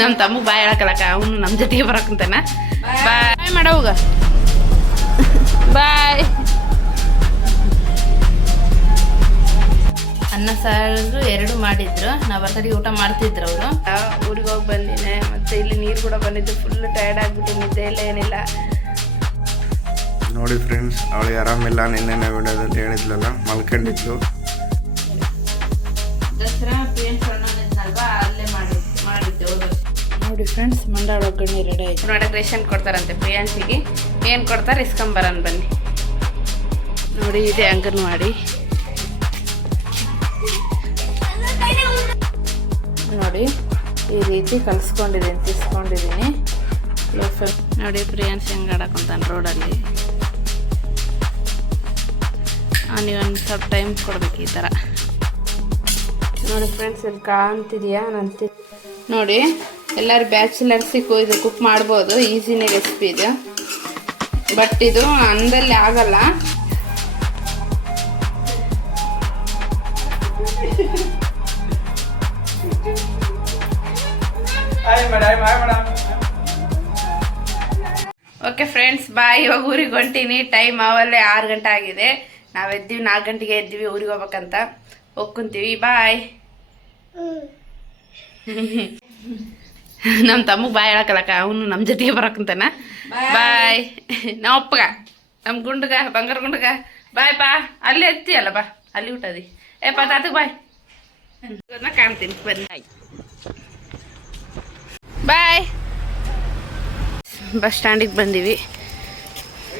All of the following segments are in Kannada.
ನಮ್ಮ ತಮ್ಮಗೆ ಬಾಯ್ ಹೇಳಕಲಕ್ಕ ಅವನು ನಮ್ಮ ಜೊತೆಗೆ ಬರಕಂತಾನ. ಬಾಯ್ ಮಾಡೋಗ ಬಾಯ್. ಅನ್ನ ಸಾರು 2 ಮಾಡಿದ್ರು. ನಾವು ಬರ್ತಡೆ ಊಟ ಮಾಡ್ತಿದ್ರು ಅವರು. ಊರಿಗೆ ಹೋಗಿ ಬಂದಿನಿ. ಮತ್ತೆ ಇಲ್ಲಿ ನೀರು ಕೂಡ ಬಂದಿದ್ದು. ಫುಲ್ ಟಯರ್ಡ್ ಆಗಿಬಿಟ್ಟು ನಿದ್ದೆ ಇಲ್ಲ ಏನಿಲ್ಲ. ನೋಡಿ ಫ್ರೆಂಡ್ಸ್, ಅವಳಿಗೆ ಆರಾಮಿಲ್ಲ. ನಿನ್ನೆ ವಿಡಿಯೋದಲ್ಲಿ ಹೇಳಿದ್ಲಲ್ಲ, ಮಲ್ಕೊಂಡಿದ್ಲು. ದಸರಾ ಅಲ್ವಾ ಅಲ್ಲೇ ಮಾಡಿದ್ದೆ ಹೋದ. ನೋಡಿ ಫ್ರೆಂಡ್ಸ್, ಮಂಡಾಳ ಒಗ್ಗರಣೆ ರೆಡಿ ಆಯ್ತು. ನೋಡಕ್ಕೆ ರೇಷನ್ ಕೊಡ್ತಾರಂತೆ ಪ್ರಿಯಾಂಶಿಗೆ. ಏನು ಕೊಡ್ತಾರೆ ಇಸ್ಕೊಂಬರನ್ ಬನ್ನಿ. ನೋಡಿ ಇದೆ ಅಂಗನವಾಡಿ. ನೋಡಿ ಈ ರೀತಿ ಕಲಿಸ್ಕೊಂಡಿದ್ದೀನಿ, ತಿಸ್ಕೊಂಡಿದ್ದೀನಿ. ನೋಡಿ ಪ್ರಿಯಾಂಶಿ ಹೆಂಗೆ ಆಡಕೊಂತಾನೆ ರೋಡಲ್ಲಿ. ನೀವೊಂದು ಸ್ವಲ್ಪ ಟೈಮ್ ಕೊಡ್ಬೇಕು ಈ ಥರ. ನೋಡಿ ಫ್ರೆಂಡ್ಸ್, ಇಲ್ಲಿ ಕಾಣ್ತಿದೆಯಾ ನಂತಿ. ನೋಡಿ ಎಲ್ಲರೂ ಬ್ಯಾಚುಲರ್ಸಿಗೆ ಇದು ಕುಕ್ ಮಾಡ್ಬೋದು. ಈಸಿನೇ ರೆಸಿಪಿ ಇದು. ಬಟ್ ಇದು ಅನ್ನದಲ್ಲಿ ಆಗಲ್ಲ. ಓಕೆ ಫ್ರೆಂಡ್ಸ್, ಬಾಯ್. ಇವಾಗ ಊರಿಗೆ ಹೊಂಟೀನಿ. ಟೈಮ್ ಅವಲ್ಲೇ 6 ಗಂಟೆ ಆಗಿದೆ. ನಾವು ಎದ್ದೀವಿ 4 ಗಂಟೆಗೆ ಎದ್ದೀವಿ ಊರಿಗೆ ಹೋಗ್ಬೇಕಂತ. ಹೋಗ್ಕೊಂತೀವಿ. ಬಾಯ್. ನಮ್ಮ ತಮ್ಮಗೆ ಬಾಯ್ ಹೇಳಕಲಕ್ಕ ಅವನು ನಮ್ಮ ಜೊತೆಗೆ ಬರಕಂತಾನ. ಬಾಯ್. ನಮ್ಮ ಅಪ್ಪಗ, ನಮ್ಮ ಗುಂಡ್ಗ, ಬಂಗಾರ ಗುಂಡ್ಗ ಬಾಯ್. ಬಾ ಅಲ್ಲಿ ಎತ್ತೀಯಲ್ಲ, ಬಾ ಅಲ್ಲಿ ಊಟದಿ. ತಾತಗೆ ಬಾಯ್. ಕಾಣ್ತೀನಿ ಬನ್ನಿ. ಬಾಯ್. ಬಸ್ ಸ್ಟ್ಯಾಂಡಿಗೆ ಬಂದೀವಿ.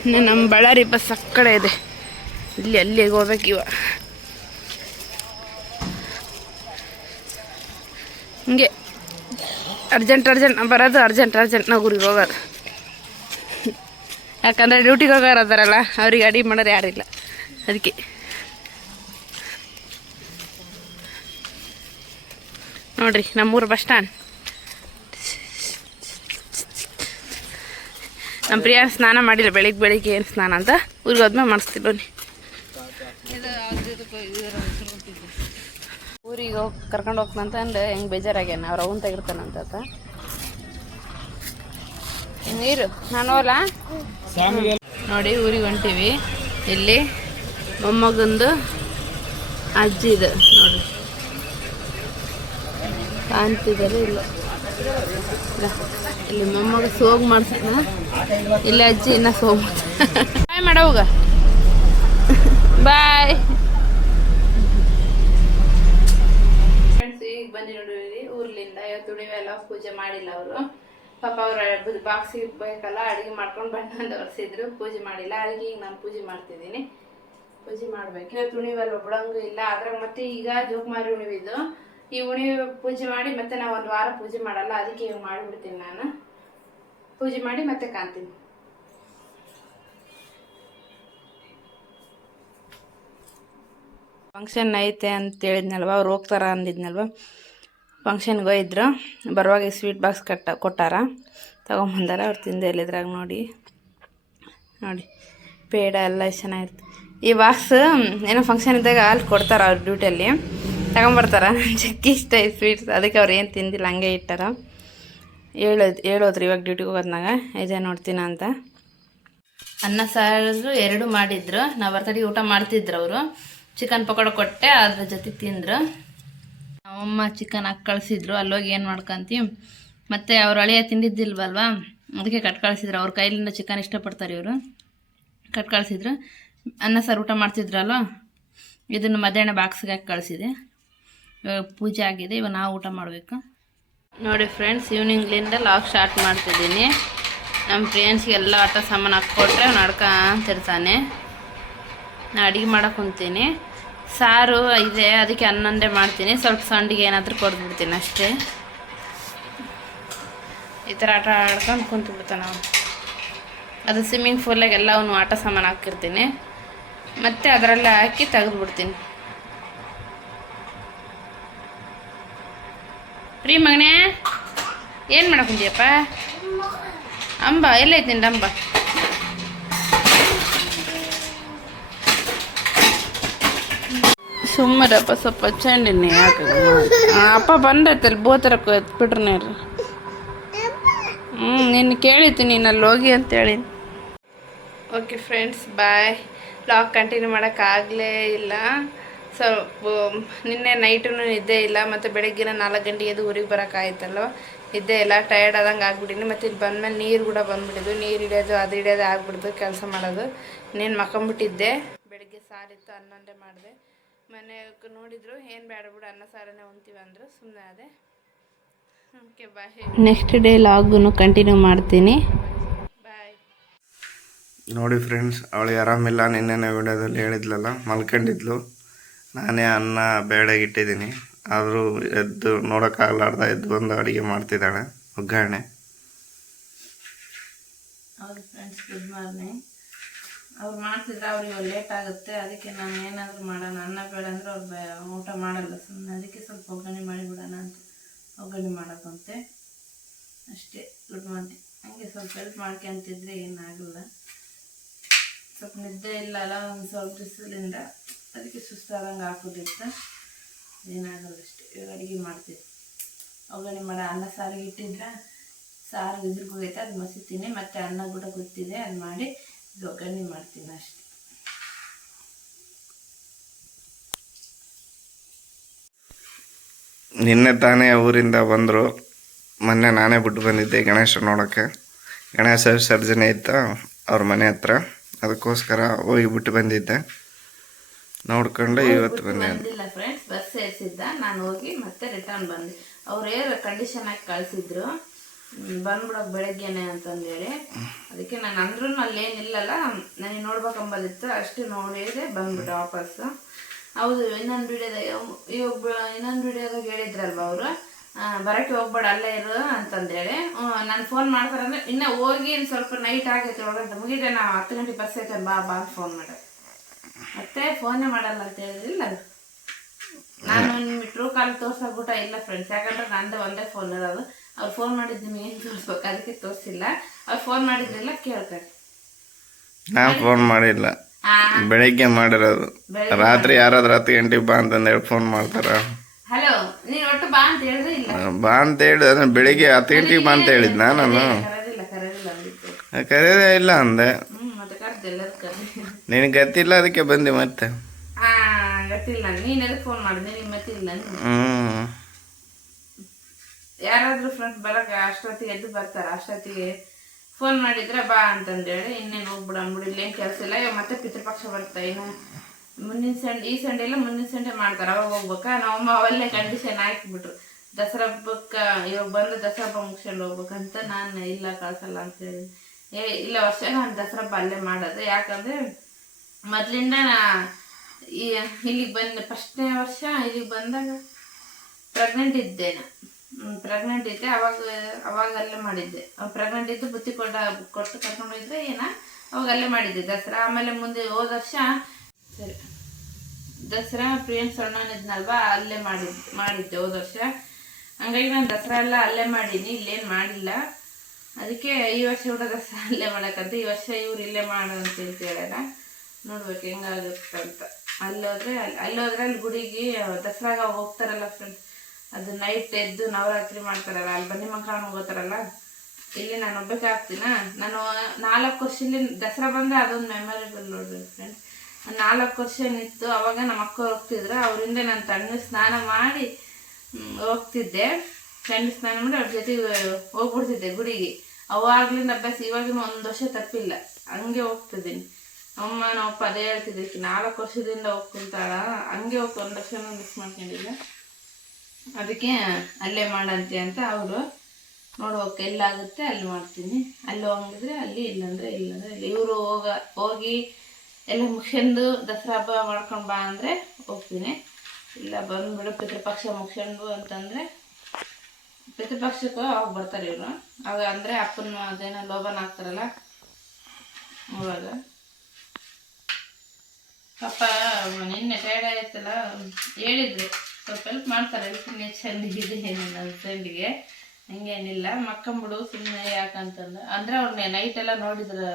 ಇನ್ನು ನಮ್ಮ ಬಳ್ಳಾರಿ ಬಸ್ ಆ ಕಡೆ ಇದೆ. ಇಲ್ಲಿ ಅಲ್ಲಿಗೆ ಹೋಗ್ಬೇಕು ಇವ. ಹಿಂಗೆ ಅರ್ಜೆಂಟ್ ಬರೋದು, ಅರ್ಜೆಂಟ್ ನಾವು ಊರಿಗೆ ಹೋಗೋದು. ಯಾಕಂದರೆ ಡ್ಯೂಟಿಗೆ ಹೋಗೋರು ಅದಾರಲ್ಲ, ಅವ್ರಿಗೆ ಅಡಿಗೆ ಮಾಡೋರು ಯಾರಿಲ್ಲ. ಅದಕ್ಕೆ ನೋಡ್ರಿ ನಮ್ಮೂರು ಬಸ್ ಸ್ಟ್ಯಾಂಡ್. ನಮ್ಮ ಪ್ರಿಯಾ ಸ್ನಾನ ಮಾಡಿಲ್ಲ ಬೆಳಿಗ್ಗೆ ಏನು ಸ್ನಾನ ಅಂತ. ಊರಿಗೆ ಹೋದ್ಮೇಲೆ ಮಾಡಿಸ್ತೀವಿ ಬನ್ನಿ. ಊರಿಗೆ ಹೋಗಿ ಕರ್ಕೊಂಡು ಹೋಗ್ತಂತಂದು ಹೆಂಗೆ ಬೇಜಾರಾಗ್ಯಾನ. ಅವ್ರು ಅವನು ತೆಗಿರ್ತಾನಂತ. ನೀರು ನಾನು ಹೋಗಲ್ಲ. ನೋಡಿ ಊರಿಗೆ ಹೊಂಟೀವಿ. ಇಲ್ಲಿ ಮೊಮ್ಮಗಂದು ಅಜ್ಜಿ ಇದೆ ನೋಡಿ, ಕಾಣ್ತಿದ್ದಾರೆ. ಇಲ್ಲಿ ಮೊಮ್ಮಗ ಸೋಗು ಮಾಡ್ತಾನ. ಇಲ್ಲಿ ಅಜ್ಜಿ ಇನ್ನ ಸೋಗು ಬಾಯ್ ಮಾಡೋಗ ಬಾಯ್. ಫ್ರೆಂಡ್ಸ್, ಈಗ ಬಂದು ನೋಡಿರಿ ಊರ್ಲಿಂದ. ಇವತ್ತು ಉಳಿವೆಲ್ಲ ಪೂಜೆ ಮಾಡಿಲ್ಲ ಅವರು. ಪಾಪ ಅವ್ರ ಬಾಕ್ಸಿಗೆ ಬೇಕಲ್ಲ, ಅಡುಗೆ ಮಾಡ್ಕೊಂಡು ಬಣ್ಣ ಅಂತ ಒರೆಸಿದ್ರು. ಪೂಜೆ ಮಾಡಿಲ್ಲ. ಅದಕ್ಕೆ ಈಗ ನಾನು ಪೂಜೆ ಮಾಡ್ತಿದ್ದೀನಿ. ಪೂಜೆ ಮಾಡ್ಬೇಕು. ಇವತ್ತು ಉಣಿವಲ್ಲ, ಒಬ್ಬಳಂಗೂ ಇಲ್ಲ. ಅದ್ರಾಗ ಮತ್ತೆ ಈಗ ಜೋಕುಮಾರಿ ಉಣಿವಿದ್ದು. ಈ ಉಣಿವೆ ಪೂಜೆ ಮಾಡಿ ಮತ್ತೆ ನಾವು 1 ವಾರ ಪೂಜೆ ಮಾಡಲ್ಲ. ಅದಕ್ಕೆ ಈಗ ಮಾಡಿಬಿಡ್ತೀನಿ. ನಾನು ಪೂಜೆ ಮಾಡಿ ಮತ್ತೆ ಕಾಣ್ತೀನಿ. ಫಂಕ್ಷನ್ ಐತೆ ಅಂತ ಹೇಳಿದ್ನಲ್ವ, ಅವ್ರು ಹೋಗ್ತಾರ ಅಂದಿದ್ನಲ್ವ. ಫಂಕ್ಷನ್ಗೆ ಹೋಗಿದ್ರು. ಬರುವಾಗ ಸ್ವೀಟ್ ಬಾಕ್ಸ್ ಕೊಟ್ಟಾರ, ತೊಗೊಂಬಂದಾರ. ಅವ್ರು ತಿಂದು ಎಲ್ಲಿದ್ರಾಗ ನೋಡಿ ಪೇಡ ಎಲ್ಲ ಚೆನ್ನಾಗಿರ್ತದೆ. ಈ ಬಾಕ್ಸ್ ಏನೋ ಫಂಕ್ಷನ್ ಇದ್ದಾಗ ಅಲ್ಲಿ ಕೊಡ್ತಾರೆ ಅವ್ರ ಡ್ಯೂಟಿಯಲ್ಲಿ. ತಗೊಂಬರ್ತಾರ. ಜಗ್ಗಿ ಇಷ್ಟ ಈ ಸ್ವೀಟ್ಸ್. ಅದಕ್ಕೆ ಅವ್ರು ಏನು ತಿಂದಿಲ್ಲ, ಹಂಗೆ ಇಟ್ಟಾರ. ಹೇಳೋದ್ರಿ ಇವಾಗ ಡ್ಯೂಟಿಗೆ ಹೋಗೋದ್ನಾಗ ಇದೇ ನೋಡ್ತೀನ ಅಂತ. ಅನ್ನ ಸಾರು 2 ಮಾಡಿದ್ರು. ನಾವು ಬರ್ತಡೆ ಊಟ ಮಾಡ್ತಿದ್ರು ಅವರು. ಚಿಕನ್ ಪಕೋಡ ಕೊಟ್ಟೆ, ಅದ್ರ ಜೊತೆ ತಿಂದರು. ನಮ್ಮಮ್ಮ ಚಿಕನ್ ಹಾಕಿ ಕಳಿಸಿದ್ರು. ಅಲ್ಲೋಗಿ ಏನು ಮಾಡ್ಕೊಂತೀವಿ. ಮತ್ತು ಅವ್ರು ಹಳೆಯ ತಿಂದಿದ್ದಿಲ್ವಲ್ವ, ಅದಕ್ಕೆ ಕಟ್ ಕಳಿಸಿದ್ರು. ಅವ್ರ ಕೈಲಿಂದ ಚಿಕನ್ ಇಷ್ಟಪಡ್ತಾರೆ ಇವರು. ಕಟ್ ಕಳಿಸಿದ್ರು. ಅನ್ನ ಸಾರು ಊಟ ಮಾಡ್ತಿದ್ರಲ್ವ, ಇದನ್ನು ಮಧ್ಯಾಹ್ನ ಬಾಕ್ಸ್ಗೆ ಹಾಕಿ ಕಳಿಸಿದೆ. ಇವಾಗ ಪೂಜೆ ಆಗಿದೆ. ಇವಾಗ ನಾವು ಊಟ ಮಾಡಬೇಕು. ನೋಡಿ ಫ್ರೆಂಡ್ಸ್, ಈವ್ನಿಂಗ್ಲಿಂದ ಲಾಗ್ ಸ್ಟಾರ್ಟ್ ಮಾಡ್ತಿದ್ದೀನಿ. ನಮ್ಮ ಫ್ರೆಂಡ್ಸ್ಗೆ ಎಲ್ಲ ಆಟ ಸಾಮಾನು ಹಾಕ್ಕೊಟ್ರೆ ನಡ್ಕೊಂತಿರ್ತಾನೆ. ನಾನು ಅಡುಗೆ ಮಾಡೋಕೆ ಕುಂತೀನಿ. ಸಾರು ಇದೆ, ಅದಕ್ಕೆ ಅನ್ನೊಂದೇ ಮಾಡ್ತೀನಿ. ಸ್ವಲ್ಪ ಸಂಡಿಗೆ ಏನಾದರೂ ಕೊಡ್ಬಿಡ್ತೀನಿ ಅಷ್ಟೇ. ಈ ಥರ ಆಟ ಆಡ್ಕೊಂಡು ಕುಂತ್ಬಿಡ್ತಾನೆ ನಾವು. ಅದು ಸ್ವಿಮ್ಮಿಂಗ್ ಪೂಲಾಗ ಎಲ್ಲ ಅವನು ಆಟ ಸಾಮಾನು ಹಾಕಿರ್ತೀನಿ. ಮತ್ತು ಅದರಲ್ಲೇ ಹಾಕಿ ತೆಗೆದುಬಿಡ್ತೀನಿ. ಪ್ರೀ ಮಗನೇ, ಏನು ಮಾಡಕ್ಕಿದೆಯಪ್ಪ? ಅಂಬ ಎಲ್ಲೈತಿ ನಿಂದ ಅಂಬ? ಸುಮ್ಮರಪ್ಪ ಸ್ವಲ್ಪ ಚಂಡಿನಿ ಯಾಕೆ ಅಪ್ಪ ಬಂದೈತಲ್ಲಿ ಬೋತರಕ್ಕೆ ಎತ್ಬಿಟ್ರು ನೀರು. ನಿನ್ನ ಕೇಳಿತ್ತು ನೀನು ಅಲ್ಲಿ ಹೋಗಿ ಅಂತೇಳಿ. Okay friends bye. Vlog continue ಮಾಡೋಕ್ಕಾಗಲೇ ಇಲ್ಲ. ಸ್ವಲ್ಪ ನಿನ್ನೆ ನೈಟೂ ನಿದ್ದೆ ಇಲ್ಲ, ಮತ್ತು ಬೆಳಗ್ಗಿನ 4 ಗಂಟೆಗೆ ಎದ್ದು ಊರಿಗೆ ಬರೋಕ್ಕಾಯ್ತಲ್ವ, ನಿದ್ದೆ ಇಲ್ಲ, ಟಯರ್ಡ್ ಆದಂಗೆ ಆಗ್ಬಿಟ್ಟಿನಿ. ಮತ್ತು ಇಲ್ಲಿ ಬಂದಮೇಲೆ ನೀರು ಕೂಡ ಬಂದುಬಿಟ್ಟಿದ್ದು, ನೀರು ಹಿಡಿಯೋದು ಅದು ಹಿಡಿಯೋದು ಆಗ್ಬಿಡ್ದು ಕೆಲಸ ಮಾಡೋದು. ಇನ್ನೇನು ಮಕ್ಕೊಂಬಿಟ್ಟಿದ್ದೆ. ಬೆಳಗ್ಗೆ ಸಾರಿತ್ತು, ಅನ್ನಂಡೆ ಮಾಡಿದೆ. ಮನೆಗೆ ನೋಡಿದ್ರು ಏನು ಬೇಡ ಬಿಡು ಅನ್ನ ಸಾರನೇ ಉಣ್ತೀವಿ ಅಂದರು, ಸುಮ್ಮನೆ ಅದೇ. Okay bye. ನೆಕ್ಸ್ಟ್ ಡೇ ಲಾಗನ್ನು ಕಂಟಿನ್ಯೂ ಮಾಡ್ತೀನಿ. ಬಾಯ್. ನೋಡಿ ಫ್ರೆಂಡ್ಸ್, ಅವಳಿಗೆ ಆರಾಮಿಲ್ಲ. ನಿನ್ನೆನೇ ವಿಡಿಯೋದಲ್ಲಿ ಹೇಳಿದ್ಲಲ್ಲ, ಮಲ್ಕೊಂಡಿದ್ಲು. ನಾನೇ ಅನ್ನ ಬೇಳೆಗೆ ಇಟ್ಟಿದ್ದೀನಿ. ಆದರೂ ಎದ್ದು ನೋಡೋಕ್ಕಾಗಲಾರ್ದ ಎದ್ದು ಬಂದು ಅಡುಗೆ ಮಾಡ್ತಿದ್ದಾಳೆ, ಒಗ್ಗರಣೆ. ಹೌದು ಫ್ರೆಂಡ್ಸ್, ಗುಡ್ ಮಾರ್ನಿಂಗ್. ಅವ್ರು ಮಾಡ್ತಿದ್ರೆ ಅವ್ರಿಗೆ ಲೇಟ್ ಆಗುತ್ತೆ, ಅದಕ್ಕೆ ನಾನು ಏನಾದರೂ ಮಾಡೋಣ. ಅನ್ನ ಬೇಡ ಅಂದರೆ ಅವ್ರು ಊಟ ಮಾಡಲ್ಲ ಸುಮ್ಮನೆ, ಅದಕ್ಕೆ ಸ್ವಲ್ಪ ಒಗ್ಗರಣೆ ಮಾಡಿಬಿಡೋಣ ಅಂತ ಒಗ್ಗರಣೆ ಮಾಡೋಕ್ಕಂತೆ ಅಷ್ಟೇ. Good morning. ಹಂಗೆ ಸ್ವಲ್ಪ ಹೆಲ್ಪ್ ಮಾಡ್ಕೊಂತಿದ್ರೆ ಏನಾಗಲ್ಲ. ಸ್ವಲ್ಪ ನಿದ್ದೆ ಇಲ್ಲಲ್ಲ ಒಂದು ಸ್ವಲ್ಪ ದಿವಸದಿಂದ, ಅದಕ್ಕೆ ಸುಸ್ತಾದಂಗೆ ಹಾಕೋದಿತ್ತು, ಏನಾಗಲ್ಲ ಅಷ್ಟೇ. ಇವಾಗ ಅಡುಗೆ ಮಾಡ್ತೀನಿ. ಒಗ್ಗರಣೆ ಮಾಡೋ ಅನ್ನ ಸಾರಿಗೆ ಇಟ್ಟಿದ್ರೆ ಸಾರು ವಿಸಿಲ್ಗೆ ಹೋಗೈತೆ, ಅದು ಮಸಿತೀನಿ. ಮತ್ತು ಅನ್ನ ಕೂಡ ಗೊತ್ತಿದೆ, ಅದು ಮಾಡಿ ಒಗ್ಗರಣೆ ಮಾಡ್ತೀನಿ ಅಷ್ಟೇ. ನಿನ್ನೆ ತಾನೇ ಊರಿಂದ ಬಂದರು. ಮೊನ್ನೆ ನಾನೇ ಬಿಟ್ಟು ಬಂದಿದ್ದೆ ಗಣೇಶ ನೋಡೋಕ್ಕೆ. ಗಣೇಶ ವಿಸರ್ಜನೆ ಇತ್ತು ಅವ್ರ ಮನೆ ಹತ್ರ, ಅದಕ್ಕೋಸ್ಕರ ಹೋಗಿ ಬಿಟ್ಟು ಬಂದಿದ್ದೆ. ನೋಡ್ಕೊಂಡು ಇವತ್ತು ಬಂದಿಲ್ಲ ಫ್ರೆಂಡ್ಸ್, ಬಸ್ ಸೇರಿಸಿದ್ದ, ನಾನು ಹೋಗಿ ಮತ್ತೆ ರಿಟರ್ನ್ ಬಂದೆ. ಅವ್ರು ಕಂಡೀಷನ್ ಆಗಿ ಕಳಿಸಿದ್ರು, ಬಂದ್ಬಿಡೋಕೆ ಬೆಳಗ್ಗೆನೆ ಅಂತಂದೇಳಿ. ಅದಕ್ಕೆ ನಾನು ಅಂದ್ರೂ ಅಲ್ಲೇನಿಲ್ಲಲ್ಲ, ನನಗೆ ನೋಡ್ಬೇಕಂಬದಿತ್ತು, ಅಷ್ಟು ನೋಡಿದೆ ಬಂದ್ಬಿಟ್ಟೆ ವಾಪಸ್ಸು. ಹೌದು, ಇನ್ನೊಂದು ವಿಡಿಯೋದಾಗ ಹೇಳಿದ್ರಲ್ವ ಅವರು, ಬರೋಕ್ಕೆ ಹೋಗ್ಬೇಡ ಅಲ್ಲೇ ಇರು ಅಂತಂದೇಳಿ. ನಾನು ಫೋನ್ ಮಾಡ್ತಾರಂದ್ರೆ ಇನ್ನೂ ಹೋಗಿ ಇನ್ನು ಸ್ವಲ್ಪ ನೈಟ್ ಆಗೈತೆ, ಒಳಗಡೆ ಮುಗಿದ್ರೆ ನಾವು 10 ಗಂಟೆಗೆ ಬಸ್ ಐತೆ ಬಾ ಅಂತ ಫೋನ್ ಮಾಡಿ, ಮತ್ತೆ ಫೋನೇ ಮಾಡಲ್ಲ ಅಂತ ಹೇಳಿದ್ರಿಲ್ಲ. ನಾನು ನಿಮಗೆ ಟ್ರೂ ಕಾಲ್ ತೋರ್ಸೋಗ್ಬಿಟ್ಟ ಇಲ್ಲ ಫ್ರೆಂಡ್ಸ್, ಯಾಕಂದ್ರೆ ನಂದು ಒಂದೇ ಫೋನ್ ಇರೋದು. ಅವ್ರು ಫೋನ್ ಮಾಡಿದ್ದು ನಿಮ್ಗೆ ಏನು ತೋರಿಸ್ಬೇಕು, ಅದಕ್ಕೆ ತೋರಿಸಿಲ್ಲ. ಅವ್ರು ಫೋನ್ ಮಾಡಿದ್ರಿಲ್ಲ ಕೇಳ್ತಾರೆ. ನಾನು ಫೋನ್ ಮಾಡಿಲ್ಲ, ಬೆಳಗ್ಗೆ ಮಾಡಿರೋದು. ರಾತ್ರಿ ಯಾರಾದ್ರೂ 10 ಗಂಟೆಗೆ ಬಾ ಅಂತಂದೇಳಿ ಫೋನ್ ಮಾಡ್ತಾರ. ಹಲೋ, ನೀನು ಒಟ್ಟು ಬಾ ಅಂತ ಹೇಳಿದ್ರೆ ಇಲ್ಲ, ಬಾ ಅಂತ ಹೇಳಿ ಅದನ್ನ ಬೆಳಿಗ್ಗೆ 10 ಗಂಟೆಗೆ ಬಾ ಅಂತ ಹೇಳಿದ್ನ ನಾನು. ಕರೆಯೋದೇ ಇಲ್ಲ ಅಂದೆ, ನಿನಗೆ ಗೊತ್ತಿಲ್ಲ ಅದಕ್ಕೆ ಬಂದೆ ಮತ್ತೆ. ಗೊತ್ತಿಲ್ಲ, ನೀನು ಎದಕ್ಕೆ ಫೋನ್ ಮಾಡಿದೆ, ನಿಮ್ಗೆ ಗೊತ್ತಿಲ್ಲ. ಯಾರಾದ್ರೂ ಫ್ರೆಂಡ್ಸ್ ಬರೋಕೆ ಅಷ್ಟೊತ್ತಿಗೆ ಎದ್ದು ಬರ್ತಾರ, ಅಷ್ಟೊತ್ತಿಗೆ ಫೋನ್ ಮಾಡಿದ್ರೆ ಬಾ ಅಂತಂದೇಳಿ ಇನ್ನೇನು ಹೋಗ್ಬಿಡ ಅಂದ್ಬಿಡು, ಇಲ್ಲೇನು ಕೆಲಸ ಇಲ್ಲ. ಇವಾಗ ಮತ್ತೆ ಪಿತೃಪಕ್ಷ ಬರ್ತಾ, ಇನ್ನು ಮುಂದಿನ ಸಂಡೆ, ಈ ಸಂಡೆ ಇಲ್ಲ ಮುಂದಿನ ಸಂಡೆ ಮಾಡ್ತಾರೆ, ಅವಾಗ ಹೋಗ್ಬೇಕಾ. ನಮ್ಮಮ್ಮ ಅವಲ್ಲೇ ಕಂಡೀಷನ್ ಹಾಕಿಬಿಟ್ರು, ದಸರಾ ಹಬ್ಬಕ್ಕೆ ಇವಾಗ ಬಂದು ದಸರಾ ಹಬ್ಬ ಮುಗಿಸ್ಕೊಂಡು ಹೋಗ್ಬೇಕಂತ. ನಾನು ಇಲ್ಲ ಕಳ್ಸಲ್ಲ ಅಂತ ಹೇಳಿ, ಇಲ್ಲ ವರ್ಷ ನಾನು ದಸರಾ ಹಬ್ಬ ಅಲ್ಲೇ ಮಾಡೋದು. ಯಾಕಂದರೆ ಮೊದಲಿಂದ ಇಲ್ಲಿಗೆ ಬಂದೆ, ಫಸ್ಟ್ನೇ ವರ್ಷ ಇಲ್ಲಿಗೆ ಬಂದಾಗ ಪ್ರೆಗ್ನೆಂಟ್ ಇದ್ದೆ. ಅವಾಗ ಅಲ್ಲೇ ಮಾಡಿದ್ದೆ. ಪ್ರೆಗ್ನೆಂಟ್ ಇದ್ದು ಬುತ್ತಿ ಕೊಟ್ಟು ಕರ್ಕೊಂಡೋಗಿದ್ರೆ ಅವಾಗ ಅಲ್ಲೇ ಮಾಡಿದ್ದೆ ದಸರಾ. ಆಮೇಲೆ ಮುಂದೆ ಹೋದ ವರ್ಷ ಸರಿ ದಸರಾ ಪ್ರಿಯನ್ ಸಣ್ಣನಿದ್ನಲ್ವಾ, ಅಲ್ಲೇ ಮಾಡಿದ್ದೆ ಹೋದ ವರ್ಷ. ಹಂಗಾಗಿ ನಾನು ದಸರಾ ಎಲ್ಲ ಅಲ್ಲೇ ಮಾಡೀನಿ, ಇಲ್ಲೇನು ಮಾಡಿಲ್ಲ. ಅದಕ್ಕೆ ಈ ವರ್ಷ ಕೂಡ ದಸರಾ ಅಲ್ಲೇ ಮಾಡೋಕ್ಕಂತ, ಈ ವರ್ಷ ಇವ್ರು ಇಲ್ಲೇ ಮಾಡು ಅಂತ ಹೇಳ್ಯಾರ. ನೋಡ್ಬೇಕು ಹೆಂಗಾಗುತ್ತಂತ. ಅಲ್ಲೋದ್ರೆ ಅಲ್ಲಿ ಗುಡಿಗೆ ದಸರಾಗ ಹೋಗ್ತಾರಲ್ಲ ಫ್ರೆಂಡ್ಸ್, ಅದು ನೈಟ್ ಎದ್ದು ನವರಾತ್ರಿ ಮಾಡ್ತಾರಲ್ಲ, ಅಲ್ಲಿ ಬನ್ನಿ ಮಕ್ಕಳನ್ನ ಹೋಗ್ತಾರಲ್ಲ. ಇಲ್ಲಿ ನಾನು ಒಬ್ಬಕ್ಕೆ ಆಗ್ತೀನ. ನಾನು 4 ವರ್ಷದಿಂದ ದಸರಾ ಬಂದರೆ ಅದೊಂದು ಮೆಮೊರೇಬಲ್ ನೋಡ್ರಿ ಫ್ರೆಂಡ್ಸ್. 4 ವರ್ಷ ನಿಂತು ಅವಾಗ ನಮ್ಮ ಅಕ್ಕ ಹೋಗ್ತಿದ್ರು, ಅವರಿಂದ ನಾನು ತಣ್ಣಗೆ ಸ್ನಾನ ಮಾಡಿ ಹೋಗ್ತಿದ್ದೆ. ತಣ್ಣಗೆ ಸ್ನಾನ ಮಾಡಿ ಅವ್ರ ಜೊತೆಗೆ ಹೋಗ್ಬಿಡ್ತಿದ್ದೆ ಗುಡಿಗೆ. ಅವಾಗ್ಲಿಂದ ಅಭ್ಯಾಸ, ಇವಾಗಿನ 1 ವರ್ಷ ತಪ್ಪಿಲ್ಲ, ಹಂಗೆ ಹೋಗ್ತಿದ್ದೀನಿ. ಅಮ್ಮ ನಮ್ಮಪ್ಪ ಅದೇ ಹೇಳ್ತಿದ್ದೆ, 4 ವರ್ಷದಿಂದ ಹೋಗ್ಕೊಂತಾಳ, ಹಂಗೆ ಹೋಗ್ತು, 1 ವರ್ಷನೂ ಮಿಸ್ ಮಾಡ್ಕೊಂಡಿಲ್ಲ. ಅದಕ್ಕೆ ಅಲ್ಲೇ ಮಾಡಂತೆ ಅಂತ ಅವರು ನೋಡ್ಬೇಕು, ಎಲ್ಲಾಗುತ್ತೆ ಅಲ್ಲಿ ಮಾಡ್ತೀನಿ. ಅಲ್ಲಿ ಹೋಗಿದ್ರೆ ಅಲ್ಲಿ, ಇಲ್ಲಾಂದರೆ ಇಲ್ಲ. ಇವರು ಹೋಗಿ ಎಲ್ಲ ಮುಗಿಸ್ಕೊಂಡು ದಸರಾ ಹಬ್ಬ ಮಾಡ್ಕೊಂಡು ಬಾ ಅಂದರೆ ಹೋಗ್ತೀನಿ. ಇಲ್ಲ ಬಂದುಬಿಡು ಪಿತೃಪಕ್ಷ ಮುಗಿಸ್ಕೊಂಡು ಅಂತಂದರೆ ಪಿತೃಪಕ್ಷಕ್ಕೆ ಅವಾಗ ಬರ್ತಾರೆ ಇವರು. ಅವಾಗ ಅಂದರೆ ಅಪ್ಪನ ಅದೇನೋ ಲೋಬನ ಹಾಕ್ತಾರಲ್ಲ, ಅವಾಗ ಪಾಪ ನಿನ್ನೆ ಟೈರ್ಡ್ ಆಯ್ತಲ್ಲ ಹೇಳಿದ್ರು, ಸ್ವಲ್ಪ ಹೆಲ್ಪ್ ಮಾಡ್ತಾರೆ. ಹೆಲ್ಪಿನ ಚೆಂದಿಗಿದೆ ನನ್ನ ಫ್ರೆಂಡಿಗೆ, ಹಂಗೇನಿಲ್ಲ. ಮಕ್ಕಂಬಿಡು ಸುಮ್ಮನೆ ಯಾಕಂತಂದು ಅಂದರೆ ಅವ್ರನ್ನ ನೈಟೆಲ್ಲ ನೋಡಿದ್ರು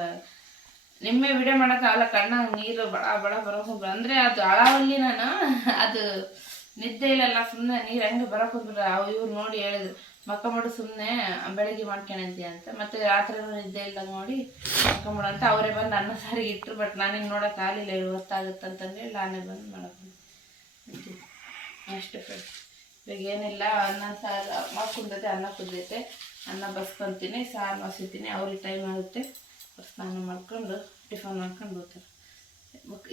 ನಿಮ್ಮೆ ವಿಡಿಯೋ ಮಾಡೋಕ್ಕಾಗಲ್ಲ, ಕಣ್ಣಾಗ ನೀರು ಬಡ ಬಡ ಬರೋಕೆ ಅಂದರೆ ಅದು ಅಳವಲ್ಲಿ ನಾನು ಅದು ನಿದ್ದೆ ಇಲ್ಲಲ್ಲ, ಸುಮ್ಮನೆ ನೀರು ಹೆಂಗೆ ಬರೋಕೊಂಡ್ಬಿಟ್ರೆ ಇವ್ರು ನೋಡಿ ಹೇಳಿದ್ರು ಮಕ್ಕಂಬಿಡು ಸುಮ್ಮನೆ ಬೆಳಗ್ಗೆ ಮಾಡ್ಕೊಳಂತೀಯ ಅಂತ. ಮತ್ತೆ ರಾತ್ರಿ ನಿದ್ದೆ ಇಲ್ದಂಗೆ ನೋಡಿ ಮಕ್ಕಂಬಿಡು ಅಂತ ಅವರೇ ಬಂದು ಅನ್ನ ಸಾರಿಗೆ ಇಟ್ಟರು. ಬಟ್ ನನಗೆ ನೋಡೋಕ್ಕಾಗಲಿಲ್ಲ, ಹೊತ್ತಾಗುತ್ತೆ ಅಂತಂದೇಳಿ ನಾನೇ ಬಂದು ಮಾಡೋದು ಅಷ್ಟೇ ಫ್ರೆಂಡ್ಸ್. ಇವಾಗ ಏನಿಲ್ಲ, ಅನ್ನ ಸಾರು ಮಾಡ್ಕೊಂಡೈತೆ, ಅನ್ನ ಕುದ್ದೈತೆ, ಅನ್ನ ಬಸ್ಕೊತೀನಿ, ಸಾರು ಮಸಿತೀನಿ. ಅವ್ರಿಗೆ ಟೈಮ್ ಆಗುತ್ತೆ, ಸ್ನಾನ ಮಾಡ್ಕೊಂಡು ಟಿಫನ್ ಮಾಡ್ಕೊಂಡು ಹೋಗ್ತಾರೆ.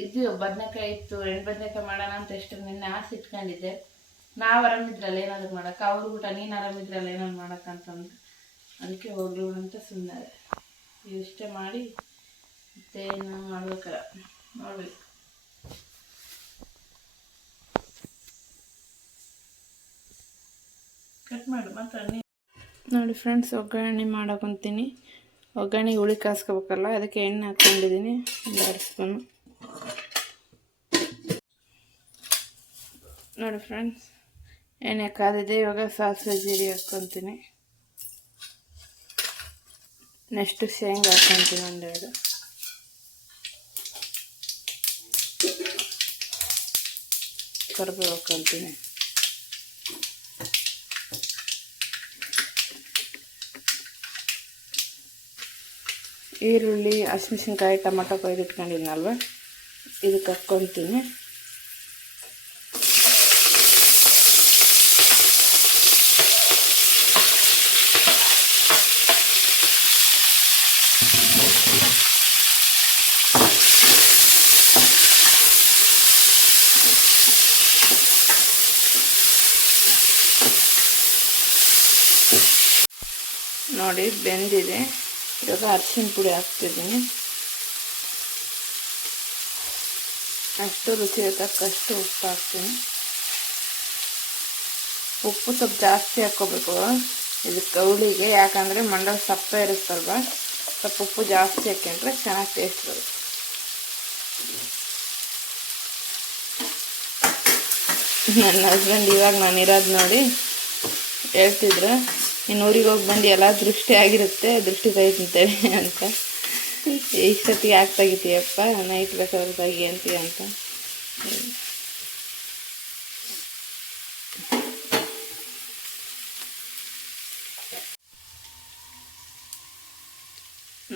ಇದು ಬದನೆಕಾಯಿ ಇತ್ತು, 2 ಬದನೆಕಾಯಿ ಮಾಡೋಣ ಅಂತ ಎಷ್ಟು ನಿನ್ನೆ ಆಸೆ ಇಟ್ಕೊಂಡಿದ್ದೆ. ನಾವು ಆರಾಮಿದ್ರಲ್ಲ ಏನಾದ್ರು ಮಾಡೋಕೆ, ಅವ್ರ ಊಟ ನೀನು ಆರಾಮಿದ್ರಲ್ಲ ಏನಾದ್ರು ಮಾಡೋಕ್ಕಂತಂದು ಅದಕ್ಕೆ ಹೋಗ್ಲಿ ಅಂತ ಸುಮ್ಮನೆ ಇಷ್ಟೇ ಮಾಡಿ ಮತ್ತೆ ಏನು ಮಾಡ್ಬೇಕಾರ ನೋಡ್ಬೇಕು. ಕಟ್ ಮಾಡು ಮಾತ್ರ. ನೋಡಿ ಫ್ರೆಂಡ್ಸ್, ಒಗ್ಗರಣೆ ಮಾಡೋಕೊಂತೀನಿ. ಒಗ್ಗರಣೆಗೆ ಹುಳಿ ಕಾಸ್ಕೋಬೇಕಲ್ಲ, ಅದಕ್ಕೆ ಎಣ್ಣೆ ಹಾಕ್ಕೊಂಡಿದ್ದೀನಿ 2 ಸ್ಪೂನು. ನೋಡಿ ಫ್ರೆಂಡ್ಸ್, ಎಣ್ಣೆ ಕಾದಿದೆ. ಇವಾಗ ಸಾಸಿವೆ ಜೀರಿಗೆ ಹಾಕ್ಕೊತೀನಿ. ನೆಕ್ಸ್ಟು ಶೇಂಗಾ ಹಾಕ್ಕೊತೀನಿ 1-2. ಕರಿಬೇವು ಹಾಕ್ಕೊತೀನಿ. ಈರುಳ್ಳಿ, ಹಸಿಮೆಣಸಿನ್ಕಾಯಿ, ಟೊಮಟೊ ಕೊಯ್ದು ಇಟ್ಕೊಂಡಿದ್ನಲ್ವ, ಇದಕ್ಕೆ ಹಾಕ್ಕೊತೀನಿ. ನೋಡಿ ಬೆಂದಿದೆ. ಇವಾಗ ಅರಿಶಿನ ಪುಡಿ ಹಾಕ್ತಿದ್ದೀನಿ. ಅಷ್ಟು ರುಚಿಗೆ ತಕ್ಕಷ್ಟು ಉಪ್ಪು ಹಾಕ್ತೀನಿ. ಉಪ್ಪು ಸ್ವಲ್ಪ ಜಾಸ್ತಿ ಹಾಕ್ಕೋಬೇಕು ಇದಕ್ಕೆ ಹುಳಿಗೆ, ಯಾಕಂದರೆ ಮಂಡಲ ಸಪ್ಪ ಇರುತ್ತಲ್ವ, ಸ್ವಲ್ಪ ಉಪ್ಪು ಜಾಸ್ತಿ ಹಾಕ್ಕೊಂಡ್ರೆ ಚೆನ್ನಾಗಿ ಟೇಸ್ಟ್ ಬರುತ್ತೆ. ನನ್ನ ಹಸ್ಬೆಂಡ್ ಇವಾಗ ನಾನು ಇರೋದು ನೋಡಿ ಹೇಳ್ತಿದ್ರು, ಇನ್ನು ಊರಿಗೆ ಹೋಗಿ ಬಂದು ಎಲ್ಲ ದೃಷ್ಟಿ ಆಗಿರುತ್ತೆ, ದೃಷ್ಟಿ ತೆಗಿತೇವೆ ಅಂತ. ಇಷ್ಟೊತ್ತಿಗೆ ಯಾಕೆ ತೆಗಿತೀಯಪ್ಪ, ನೈಟ್ ಬೇಕಾದ್ರೆ ತೆಗಿ ಅಂತೀಯ ಅಂತ.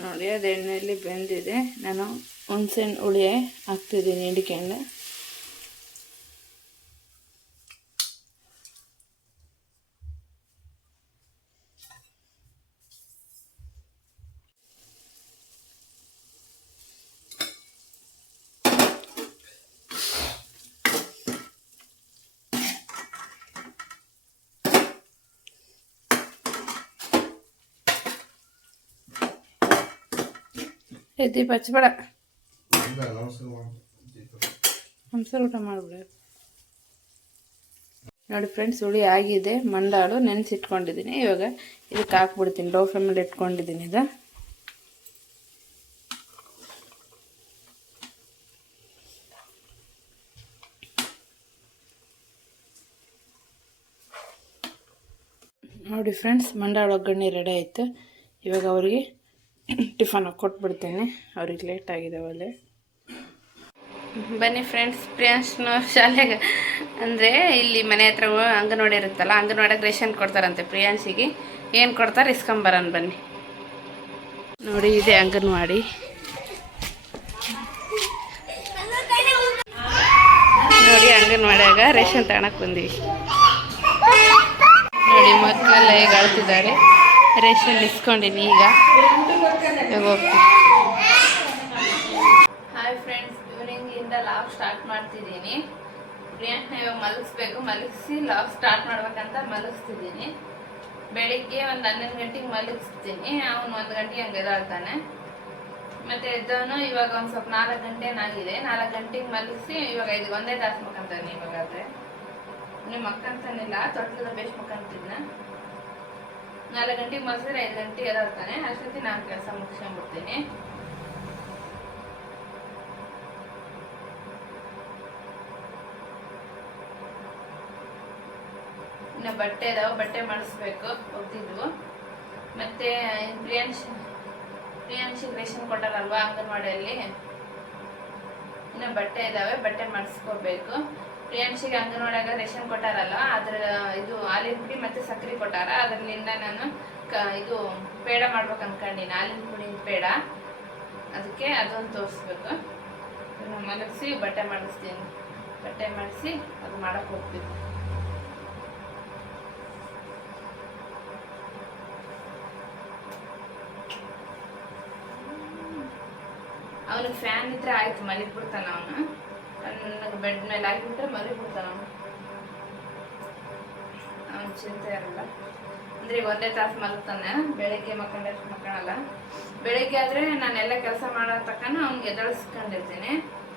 ನೋಡಿ ಅದು ಎಣ್ಣೆಯಲ್ಲಿ ಬೆಂದಿದೆ. ನಾನು ಹುಣಸೆಹಣ್ಣು ಹುಳಿ ಹಾಕ್ತಿದ್ದೀನಿ ಹಿಂಡ್ಕೊಂಡು. ದೀಪ ಹಚ್ಬೇಡ, ಹಂಸರು ಊಟ ಮಾಡಿಬಿಡ. ನೋಡಿ ಫ್ರೆಂಡ್ಸ್, ಹುಳಿ ಆಗಿದೆ. ಮಂಡಾಳು ನೆನೆಸಿಟ್ಕೊಂಡಿದ್ದೀನಿ. ಇವಾಗ ಇದಕ್ಕೆ ಹಾಕ್ಬಿಡ್ತೀನಿ. ಲೋ ಫ್ಲೇಮಲ್ಲಿ ಇಟ್ಕೊಂಡಿದ್ದೀನಿ. ಇದು ನೋಡಿ ಫ್ರೆಂಡ್ಸ್, ಮಂಡಾಳು ಒಗ್ಗರಣೆ ರೆಡಿ ಆಯಿತು. ಇವಾಗ ಅವರಿಗೆ ಟಿಫನ್ ಕೊಟ್ಬಿಡ್ತೇನೆ, ಅವ್ರಿಗೆ ಲೇಟ್ ಆಗಿದೆ ಒಳ್ಳೆ. ಬನ್ನಿ ಫ್ರೆಂಡ್ಸ್, ಪ್ರಿಯಾಂಶ್ನ ಶಾಲೆಗೆ ಅಂದರೆ ಇಲ್ಲಿ ಮನೆ ಹತ್ರ ಅಂಗನವಾಡಿ ಇರುತ್ತಲ್ಲ, ಅಂಗನವಾಡಿಗೆ ರೇಷನ್ ಕೊಡ್ತಾರಂತೆ. ಪ್ರಿಯಾಂಶಿಗೆ ಏನು ಕೊಡ್ತಾರೆ ಇಸ್ಕೊಂಬರೋಣ ಬನ್ನಿ. ನೋಡಿ ಇದೆ ಅಂಗನವಾಡಿ. ನೋಡಿ ಅಂಗನವಾಡಿಯಾಗ ರೇಷನ್ ತಗೊಳಕ್ಕೆ ಬಂದೀವಿ. ನೋಡಿ ಮಕ್ಕಳೆಲ್ಲ ಹೇಗೆ ಅಳ್ತಿದ್ದಾರೆ. ರೇಷನ್ ಇಸ್ಕೊಂಡಿನಿ. ಈಗ ಹೋಗ್ತೀವಿ. ಹಾಯ್ ಫ್ರೆಂಡ್ಸ್, ಈವ್ನಿಂಗಿಂದ ಲಾಗ್ ಸ್ಟಾರ್ಟ್ ಮಾಡ್ತಿದ್ದೀನಿ. ಪ್ರಿಯಾಂಕ್ನ ಇವಾಗ ಮಲಗಿಸಿ ಲಾಗ್ ಸ್ಟಾರ್ಟ್ ಮಾಡ್ಬೇಕಂತ ಮಲಗಿಸ್ತಿದ್ದೀನಿ. ಬೆಳಿಗ್ಗೆ ಒಂದು 11 ಗಂಟೆಗೆ ಮಲಗಿಸ್ತೀನಿ. ಅವನು 1 ಗಂಟೆಗೆ ಹಂಗೆ ಎದ್ದಾಳ್ತಾನೆ. ಮತ್ತೆ ಎದ್ದವನು ಇವಾಗ ಒಂದು ಸ್ವಲ್ಪ 4 ಗಂಟೆನಾಗಿದೆ. 4 ಗಂಟೆಗೆ ಮಲಗಿಸಿ ಇವಾಗ 1 ತಾಸು ಮಕ್ಕಂತಾನೆ. ಇವಾಗಾದ್ರೆ ನೀವು ಮಕ್ಕಂತಾನಿಲ್ಲ, ತೊಟ್ಲದ ಬೇಸ್ ಮಕ್ಕಂತಿದ್ನ. 4 ಗಂಟೆಗೆ ಮಲಗಿದ್ರೆ 5 ಗಂಟೆಗೆ ಎದ್ದಾಳ್ತಾನೆ. ಅಷ್ಟೊತ್ತಿಗೆ ನಾನು ಕೆಲಸ ಮುಗಿಸ್ಕೊಂಡ್ಬಿಡ್ತೀನಿ. ಇನ್ನು ಬಟ್ಟೆ ಇದಾವೆ, ಬಟ್ಟೆ ಮಾಡಿಸ್ಬೇಕು ಹೋಗ್ತಿದ್ವು. ಮತ್ತೆ ಪ್ರಿಯಾಂಶಿಗೆ ರೇಷನ್ ಕೊಟ್ಟಾರಲ್ವಾ ಅಂಗನವಾಡಿಯಲ್ಲಿ, ಇನ್ನು ಬಟ್ಟೆ ಇದಾವೆ, ಬಟ್ಟೆ ಮಾಡಿಸ್ಕೋಬೇಕು. ಪ್ರಿಯಾಂಶಿಗೆ ಅಂಗನವಾಡಿಯಾಗ ರೇಷನ್ ಕೊಟ್ಟಾರಲ್ಲ, ಅದ್ರ ಇದು ಹಾಲಿನ ಪುಡಿ ಮತ್ತೆ ಸಕ್ಕರೆ ಕೊಟ್ಟಾರ. ಅದರಿಂದ ನಾನು ಇದು ಪೇಡ ಮಾಡ್ಬೇಕು ಅನ್ಕೊಂಡಿನಿ, ಹಾಲಿನ ಪುಡಿ ಪೇಡ. ಅದಕ್ಕೆ ಅದೊಂದು ತೋರಿಸ್ಬೇಕು. ಮಲಗಿಸಿ ಬಟ್ಟೆ ಮಾಡಿಸ್ತೀನಿ, ಬಟ್ಟೆ ಮಾಡಿಸಿ ಅದು ಮಾಡಕ್ಕೆ ಹೋಗ್ತೀನಿ. ಅವನಿಗೆ ಫ್ಯಾನ್ ಇದ್ರೆ ಆಯ್ತು, ಮಲಗಿಬಿಡ್ತಾನ ಅವನು. ನನಗೆ ಬೆಡ್ ಮೇಲೆ ಹಾಕಿಬಿಟ್ರೆ ಮಲಗಿಬಿಡ್ತಾನ ಅವನು. ಅವನು ಚಿಂತೆ ಇರಲ್ಲ. ಅಂದ್ರೆ ಈಗ ಒಂದೇ ತಾಸು ಮಲಗ್ತಾನೆ, ಬೆಳಗ್ಗೆ ಮಕ್ಕಳಷ್ಟು ಮಕ್ಕಳಲ್ಲ. ಬೆಳಿಗ್ಗೆ ಆದ್ರೆ ನಾನೆಲ್ಲ ಕೆಲಸ ಮಾಡೋ ತಕ್ಕನ ಅವ್ನಿಗೆ ಎದಳಿಸ್ಕೊಂಡಿರ್ತೀನಿ,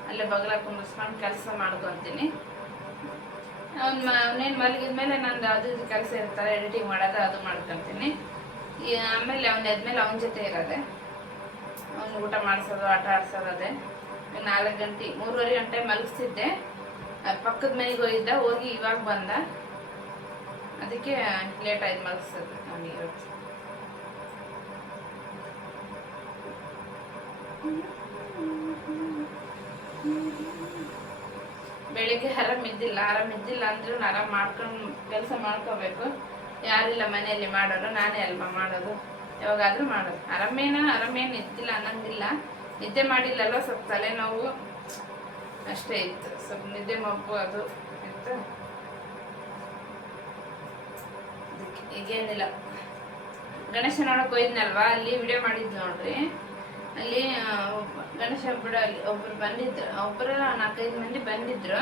ಅಲ್ಲೇ ಬಗಲ ಕುಂದಿಸ್ಕೊಂಡು ಕೆಲಸ ಮಾಡ್ಕೊತೀನಿ. ಅವನೇನು ಮಲಗಿದ್ಮೇಲೆ ನಂದು ಅದು ಇದು ಕೆಲಸ ಇರ್ತಾರೆ, ಎಡಿಟಿಂಗ್ ಮಾಡೋದು ಅದು ಮಾಡ್ಕೊತೀನಿ. ಆಮೇಲೆ ಅವನ ಎದ್ಮೇಲೆ ಅವನ ಜೊತೆ ಇರೋದೆ, ಅವ್ನು ಊಟ ಮಾಡಿಸೋದು, ಆಟ ಆಡ್ಸೋದೇ. 4 ಗಂಟೆ 3:30 ಗಂಟೆ ಮಲಗಿಸ್ತಿದ್ದೆ. ಪಕ್ಕದ ಮನೆಗೆ ಹೋಗಿದ್ದ, ಹೋಗಿ ಇವಾಗ ಬಂದ. ಅದಕ್ಕೆ ಲೇಟ್ ಆಯ್ತು ಮಲಗಿಸೋದು ಅವನಿಗೆ ಇವತ್ತು. ಬೆಳಿಗ್ಗೆ ಆರಾಮಿದ್ದಿಲ್ಲ ಅಂದ್ರೂ ಆರಾಮ್ ಮಾಡ್ಕೊಂಡು ಕೆಲಸ ಮಾಡ್ಕೋಬೇಕು. ಯಾರಿಲ್ಲ ಮನೆಯಲ್ಲಿ ಮಾಡೋರು, ನಾನೇ ಅಲ್ವಾ ಮಾಡೋದು, ಯಾವಾಗಾದ್ರೂ ಮಾಡೋದು. ಆರಾಮೇನು ಇದ್ದಿಲ್ಲ ಅನ್ನಂಗಿಲ್ಲ. ನಿದ್ದೆ ಮಾಡಿಲ್ಲಲ್ಲ, ಸ್ವಲ್ಪ ತಲೆನೋವು ಅಷ್ಟೇ ಇತ್ತು, ಸ್ವಲ್ಪ ನಿದ್ದೆ ಮಬ್ಬು ಅದು ಇತ್ತು. ಈಗೇನಿಲ್ಲ. ಗಣೇಶ ನೋಡಕ್ ಹೋಯ್ದ್ನಲ್ವಾ, ಅಲ್ಲಿ ವಿಡಿಯೋ ಮಾಡಿದ್ ನೋಡ್ರಿ. ಅಲ್ಲಿ ಗಣೇಶ ಬಿಡ ಅಲ್ಲಿ ಒಬ್ರು ಬಂದಿದ್ರು, 4-5 ಮಂದಿ ಬಂದಿದ್ರು.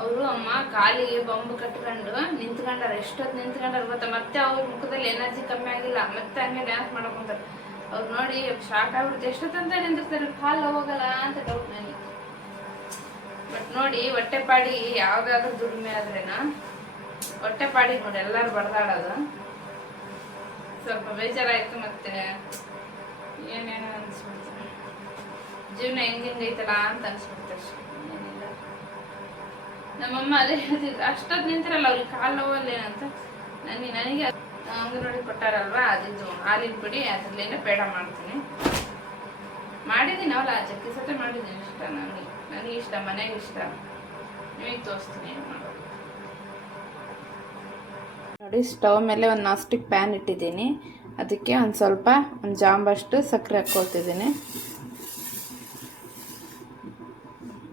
ಅವರು ಅಮ್ಮ ಕಾಲಿಗೆ ಬೊಂಬು ಕಟ್ಕೊಂಡು ನಿಂತ್ಕೊಂಡಾರ. ಎಷ್ಟೊತ್ತು ನಿಂತ್ಕೊಂಡಾರ ಗೊತ್ತಾ? ಮತ್ತೆ ಅವ್ರ ಮುಖದಲ್ಲಿ ಎನರ್ಜಿ ಕಮ್ಮಿ ಆಗಿಲ್ಲ, ಮತ್ತೆ ಹಂಗೆ ಡ್ಯಾನ್ಸ್ ಮಾಡಕ್ ಕುಂತಾರೆ. ಅವ್ರು ನೋಡಿ ಶಾಕ್ ಆಗ್ಬಿಡುತ್ತೆ. ಎಷ್ಟೊತ್ತಂತ ನಿಂತಿರ್ತಾರೆ, ಕಾಲು ಹೋಗಲ್ಲ ಅಂತ ಡೌಟ್ ನನಗೆ. ಬಟ್ ನೋಡಿ, ಹೊಟ್ಟೆಪಾಡಿ ಯಾವ್ದಾದ್ರು ದುಡಿಮೆ ಆದ್ರೇನ ಹೊಟ್ಟೆಪಾಡಿ ನೋಡಿ ಎಲ್ಲಾರು ಬಡ್ದಾಡೋದು. ಸ್ವಲ್ಪ ಬೇಜಾರಾಯ್ತು, ಮತ್ತೆ ಏನೇನೋ ಅನ್ಸ್ಬಿಡ್ತು, ಜೀವನ ಹೆಂಗೈತಲ್ಲ ಅಂತ ಅನ್ಸ್ಬಿಡ್ತು ಅಷ್ಟೇ, ಏನಿಲ್ಲ. ನಮ್ಮಮ್ಮ ಅದೇ ಹೇಳ್ತಿದ್ರು, ಅಷ್ಟೊತ್ತು ನಿಂತಿರಲ್ಲ ಅವ್ರಿಗೆ ಕಾಲು ನೋವಲ್ಲೇನಂತ. ನನಗೆ ಅಂಗನವಾಡಿ ಕೊಟ್ಟಾರಲ್ವಾ, ಅದಿದ್ದು ಹಾಲಿನ ಪುಡಿ ಅದ್ರಲ್ಲೇನೆ ಪೇಡ ಮಾಡ್ತೀನಿ. ಮಾಡಿದ್ದೀನಿ, ಅವಲ್ಲ ಜಗ್ಗಿ ಸತೆ ಮಾಡಿದ್ದೀನಿ. ಇಷ್ಟ ನನಗೆ ಇಷ್ಟ, ಮನೆಗೆ ಇಷ್ಟ. ನಿಮಗೆ ತೋರಿಸ್ತೀನಿ ಏನು ಮಾಡೋದು ನೋಡಿ. ಸ್ಟವ್ ಮೇಲೆ ಒಂದು ನಾಸ್ಟಿಕ್ ಪ್ಯಾನ್ ಇಟ್ಟಿದ್ದೀನಿ. ಅದಕ್ಕೆ ಒಂದು ಜಾಂಬಷ್ಟು ಸಕ್ಕರೆ ಹಾಕ್ಕೊಳ್ತಿದ್ದೀನಿ.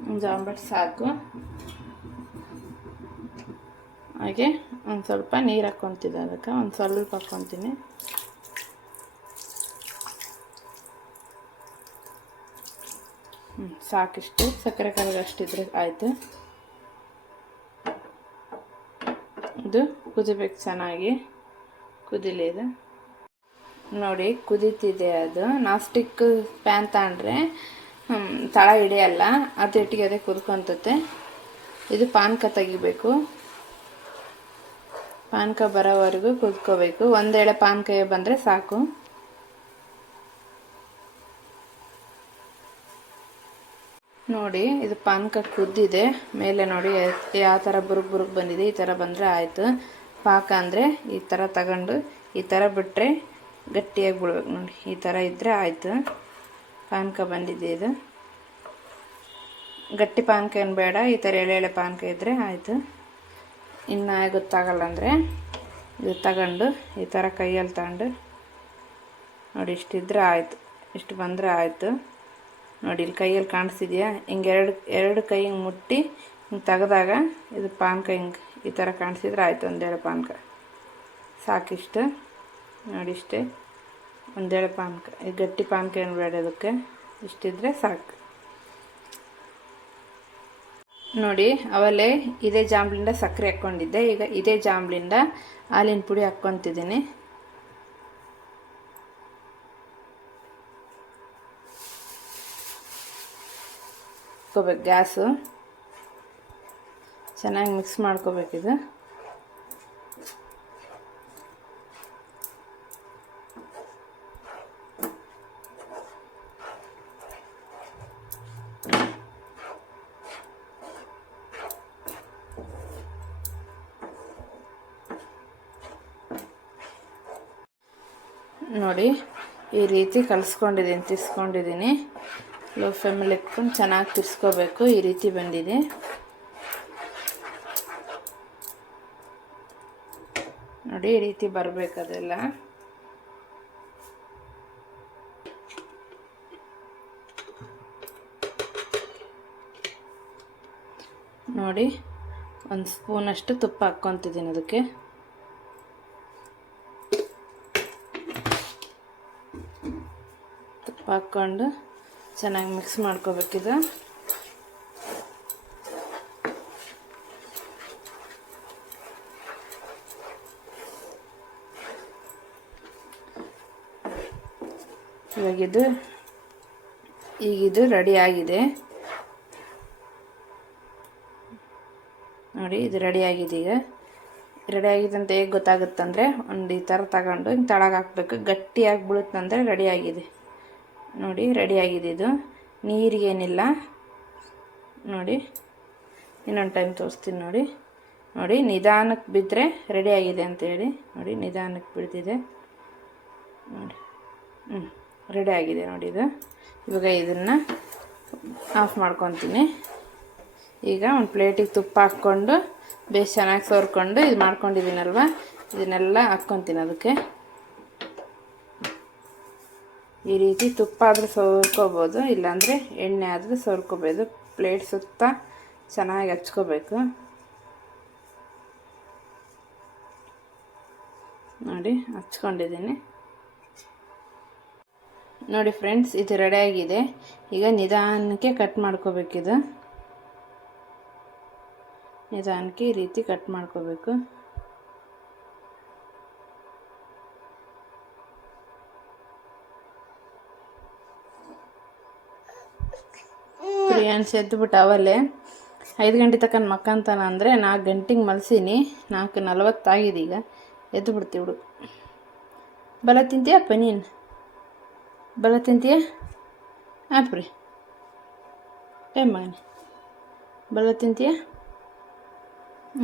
ಒಂದು ಜಾಂಬಷ್ಟು ಸಾಕು. ಹಾಗೆ ಒಂದು ಸ್ವಲ್ಪ ನೀರು ಹಾಕ್ಕೊತಿದ್ದೆ, ಅದಕ್ಕೆ ಒಂದು ಸ್ವಲ್ಪ ಹಾಕ್ಕೊತೀನಿ. ಸಾಕಿಷ್ಟು ಸಕ್ಕರೆ ಕರಗಷ್ಟಿದ್ರೆ ಆಯಿತು. ಇದು ಕುದಿಬೇಕು, ಚೆನ್ನಾಗಿ ಕುದಿಲಿ. ಇದು ನೋಡಿ ಕುದೀತಿದೆ. ಅದು ನಾಸ್ಟಿಕ್ ಪ್ಯಾನ್ ತಗೊಂಡ್ರೆ ತಳ ಹಿಡಿಯಲ್ಲ, ಅದು ಇಟ್ಟಿಗೆ ಅದೇ ಕುದ್ಕೊಂತತೆ. ಇದು ಪಾನಕ ತೆಗಿಬೇಕು, ಪಾನಕ ಬರೋವರೆಗೂ ಕುದ್ಕೋಬೇಕು. ಒಂದೇಳೆ ಪಾನಕ ಬಂದರೆ ಸಾಕು. ನೋಡಿ ಇದು ಪಾನಕ ಕುದ್ದಿದೆ. ಮೇಲೆ ನೋಡಿ ಯಾವ ಥರ ಬುರುಗ್ ಬಂದಿದೆ. ಈ ಥರ ಬಂದರೆ ಆಯಿತು. ಪಾಕ ಅಂದರೆ ಈ ಥರ ತಗೊಂಡು ಈ ಥರ ಬಿಟ್ಟರೆ ಗಟ್ಟಿಯಾಗಿ ಬಿಡ್ಬೇಕು. ನೋಡಿ ಈ ಥರ ಇದ್ದರೆ ಆಯಿತು. ಪಾನಕ ಬಂದಿದೆ. ಇದು ಗಟ್ಟಿ ಪಾನಕ ಏನು ಬೇಡ, ಈ ಥರ ಎಳೆ ಪಾನಕ ಇದ್ದರೆ ಆಯಿತು. ಇನ್ನು ಗೊತ್ತಾಗಲ್ಲ ಅಂದರೆ ಇದು ತಗೊಂಡು ಈ ಥರ ಕೈಯಲ್ಲಿ ತಗೊಂಡು ನೋಡಿ ಇಷ್ಟಿದ್ರೆ ಆಯಿತು. ಇಷ್ಟು ಬಂದರೆ ಆಯಿತು. ನೋಡಿ ಇಲ್ಲಿ ಕೈಯಲ್ಲಿ ಕಾಣಿಸ್ತಿದೆಯಾ? ಹಿಂಗೆ ಎರಡು ಕೈ ಹಿಂಗೆ ಮುಟ್ಟಿ ಹಿಂಗೆ ತೆಗೆದಾಗ ಇದು ಪಾನಕ ಹಿಂಗೆ ಈ ಥರ ಕಾಣಿಸಿದ್ರೆ ಆಯಿತು. ಒಂದೇಳೆ ಪಾನಕ ಸಾಕಿಷ್ಟು. ನೋಡಿ ಇಷ್ಟೇ ಒಂದೇಳೆ ಪಾನಕ. ಈ ಗಟ್ಟಿ ಪಾನಕ ಏನು ಬೇಡ, ಅದಕ್ಕೆ ಇಷ್ಟಿದ್ರೆ ಸಾಕು. ನೋಡಿ ಅವಲೇ ಇದೇ ಜಾಂಬ್ಲಿಂದ ಸಕ್ಕರೆ ಹಾಕ್ಕೊಂಡಿದ್ದೆ. ಈಗ ಇದೇ ಜಾಂಬ್ಲಿಂದ ಹಾಲಿನ ಪುಡಿ ಹಾಕ್ಕೊತಿದ್ದೀನಿ. ಗ್ಯಾಸು ಚೆನ್ನಾಗಿ ಮಿಕ್ಸ್ ಮಾಡ್ಕೋಬೇಕಿದು. ನೋಡಿ ಈ ರೀತಿ ಕಲಿಸ್ಕೊಂಡಿದ್ದೀನಿ, ತಿರ್ಸ್ಕೊಂಡಿದ್ದೀನಿ. ಲೋ ಫ್ಲೇಮಲ್ಲಿ ಇಟ್ಕೊಂಡು ಚೆನ್ನಾಗಿ ತಿರ್ಸ್ಕೋಬೇಕು. ಈ ರೀತಿ ಬಂದಿದೆ ನೋಡಿ, ಈ ರೀತಿ ಬರಬೇಕು ಅದೆಲ್ಲ. ನೋಡಿ, ಒಂದು ಸ್ಪೂನಷ್ಟು ತುಪ್ಪ ಹಾಕ್ಕೊತಿದ್ದೀನಿ ಅದಕ್ಕೆ. ತುಪ್ಪ ಹಾಕ್ಕೊಂಡು ಚೆನ್ನಾಗಿ ಮಿಕ್ಸ್ ಮಾಡ್ಕೋಬೇಕಿದು. ಈಗಿದು ರೆಡಿ ಆಗಿದೆ ನೋಡಿ. ಇದು ರೆಡಿ ಆಗಿದೆ. ಈಗ ರೆಡಿ ಆಗಿದೆ ಅಂತ ಹೇಗೆ ಗೊತ್ತಾಗುತ್ತಂದರೆ, ಒಂದು ಈ ಥರ ತಗೊಂಡು ಹಿಂಗೆ ತಳಗೆ ಹಾಕಬೇಕು. ಗಟ್ಟಿಯಾಗಿ ಬೀಳುತ್ತಂದರೆ ರೆಡಿ ಆಗಿದೆ ನೋಡಿ. ರೆಡಿ ಆಗಿದೆ ಇದು, ನೀರಿಗೇನಿಲ್ಲ ನೋಡಿ. ಇನ್ನೊಂದು ಟೈಮ್ ತೋರಿಸ್ತೀನಿ ನೋಡಿ. ನೋಡಿ, ನಿಧಾನಕ್ಕೆ ಬಿದ್ದರೆ ರೆಡಿ ಆಗಿದೆ ಅಂತೇಳಿ ನೋಡಿ. ನಿಧಾನಕ್ಕೆ ಬಿಡ್ತಿದೆ ನೋಡಿ. ರೆಡಿ ಆಗಿದೆ ನೋಡಿ ಇದು. ಇವಾಗ ಇದನ್ನು ಆಫ್ ಮಾಡ್ಕೊತೀನಿ. ಈಗ ಒಂದು ಪ್ಲೇಟಿಗೆ ತುಪ್ಪ ಹಾಕ್ಕೊಂಡು ಬೇಸ್ ಚೆನ್ನಾಗಿ ಸೋರ್ಕೊಂಡು ಇದು ಮಾಡ್ಕೊಂಡಿದ್ದೀನಲ್ವ, ಇದನ್ನೆಲ್ಲ ಹಾಕ್ಕೊತೀನಿ ಅದಕ್ಕೆ. ಈ ರೀತಿ ತುಪ್ಪ ಆದರೂ ಸೋರ್ಕೋಬೋದು, ಇಲ್ಲಾಂದರೆ ಎಣ್ಣೆ ಆದರೂ ಸೋರ್ಕೋಬೋದು. ಪ್ಲೇಟ್ ಸುತ್ತ ಚೆನ್ನಾಗಿ ಹಚ್ಕೋಬೇಕು ನೋಡಿ. ಹಚ್ಕೊಂಡಿದ್ದೀನಿ ನೋಡಿ ಫ್ರೆಂಡ್ಸ್. ಇದು ರೆಡಿಯಾಗಿದೆ. ಈಗ ನಿಧಾನಕ್ಕೆ ಕಟ್ ಮಾಡ್ಕೋಬೇಕಿದು. ನಿಧಾನಕ್ಕೆ ಈ ರೀತಿ ಕಟ್ ಮಾಡ್ಕೋಬೇಕು. ಪ್ರಿಯಾನ್ಸ್ ಎದ್ದುಬಿಟ್ಟು ಅವಲ್ಲೇ 5 ಗಂಟೆ ತಕ್ಕ ಮಕ್ಕಂತಾನ ಅಂದರೆ 4 ಗಂಟೆಗೆ ಮಲಸೀನಿ. 4:40 ಆಗಿದೆ. ಈಗ ಎದ್ದು ಬಿಡ್ತೀವಿ ಹುಡುಗ. ಬಲ ತಿಂತೀಯಪ್ಪ ನೀನು? ಬಲ ತಿಂತೀಯ? ಹಾಪ್ರಿ ಮಗನೇ, ಬಲ ತಿಂತೀಯ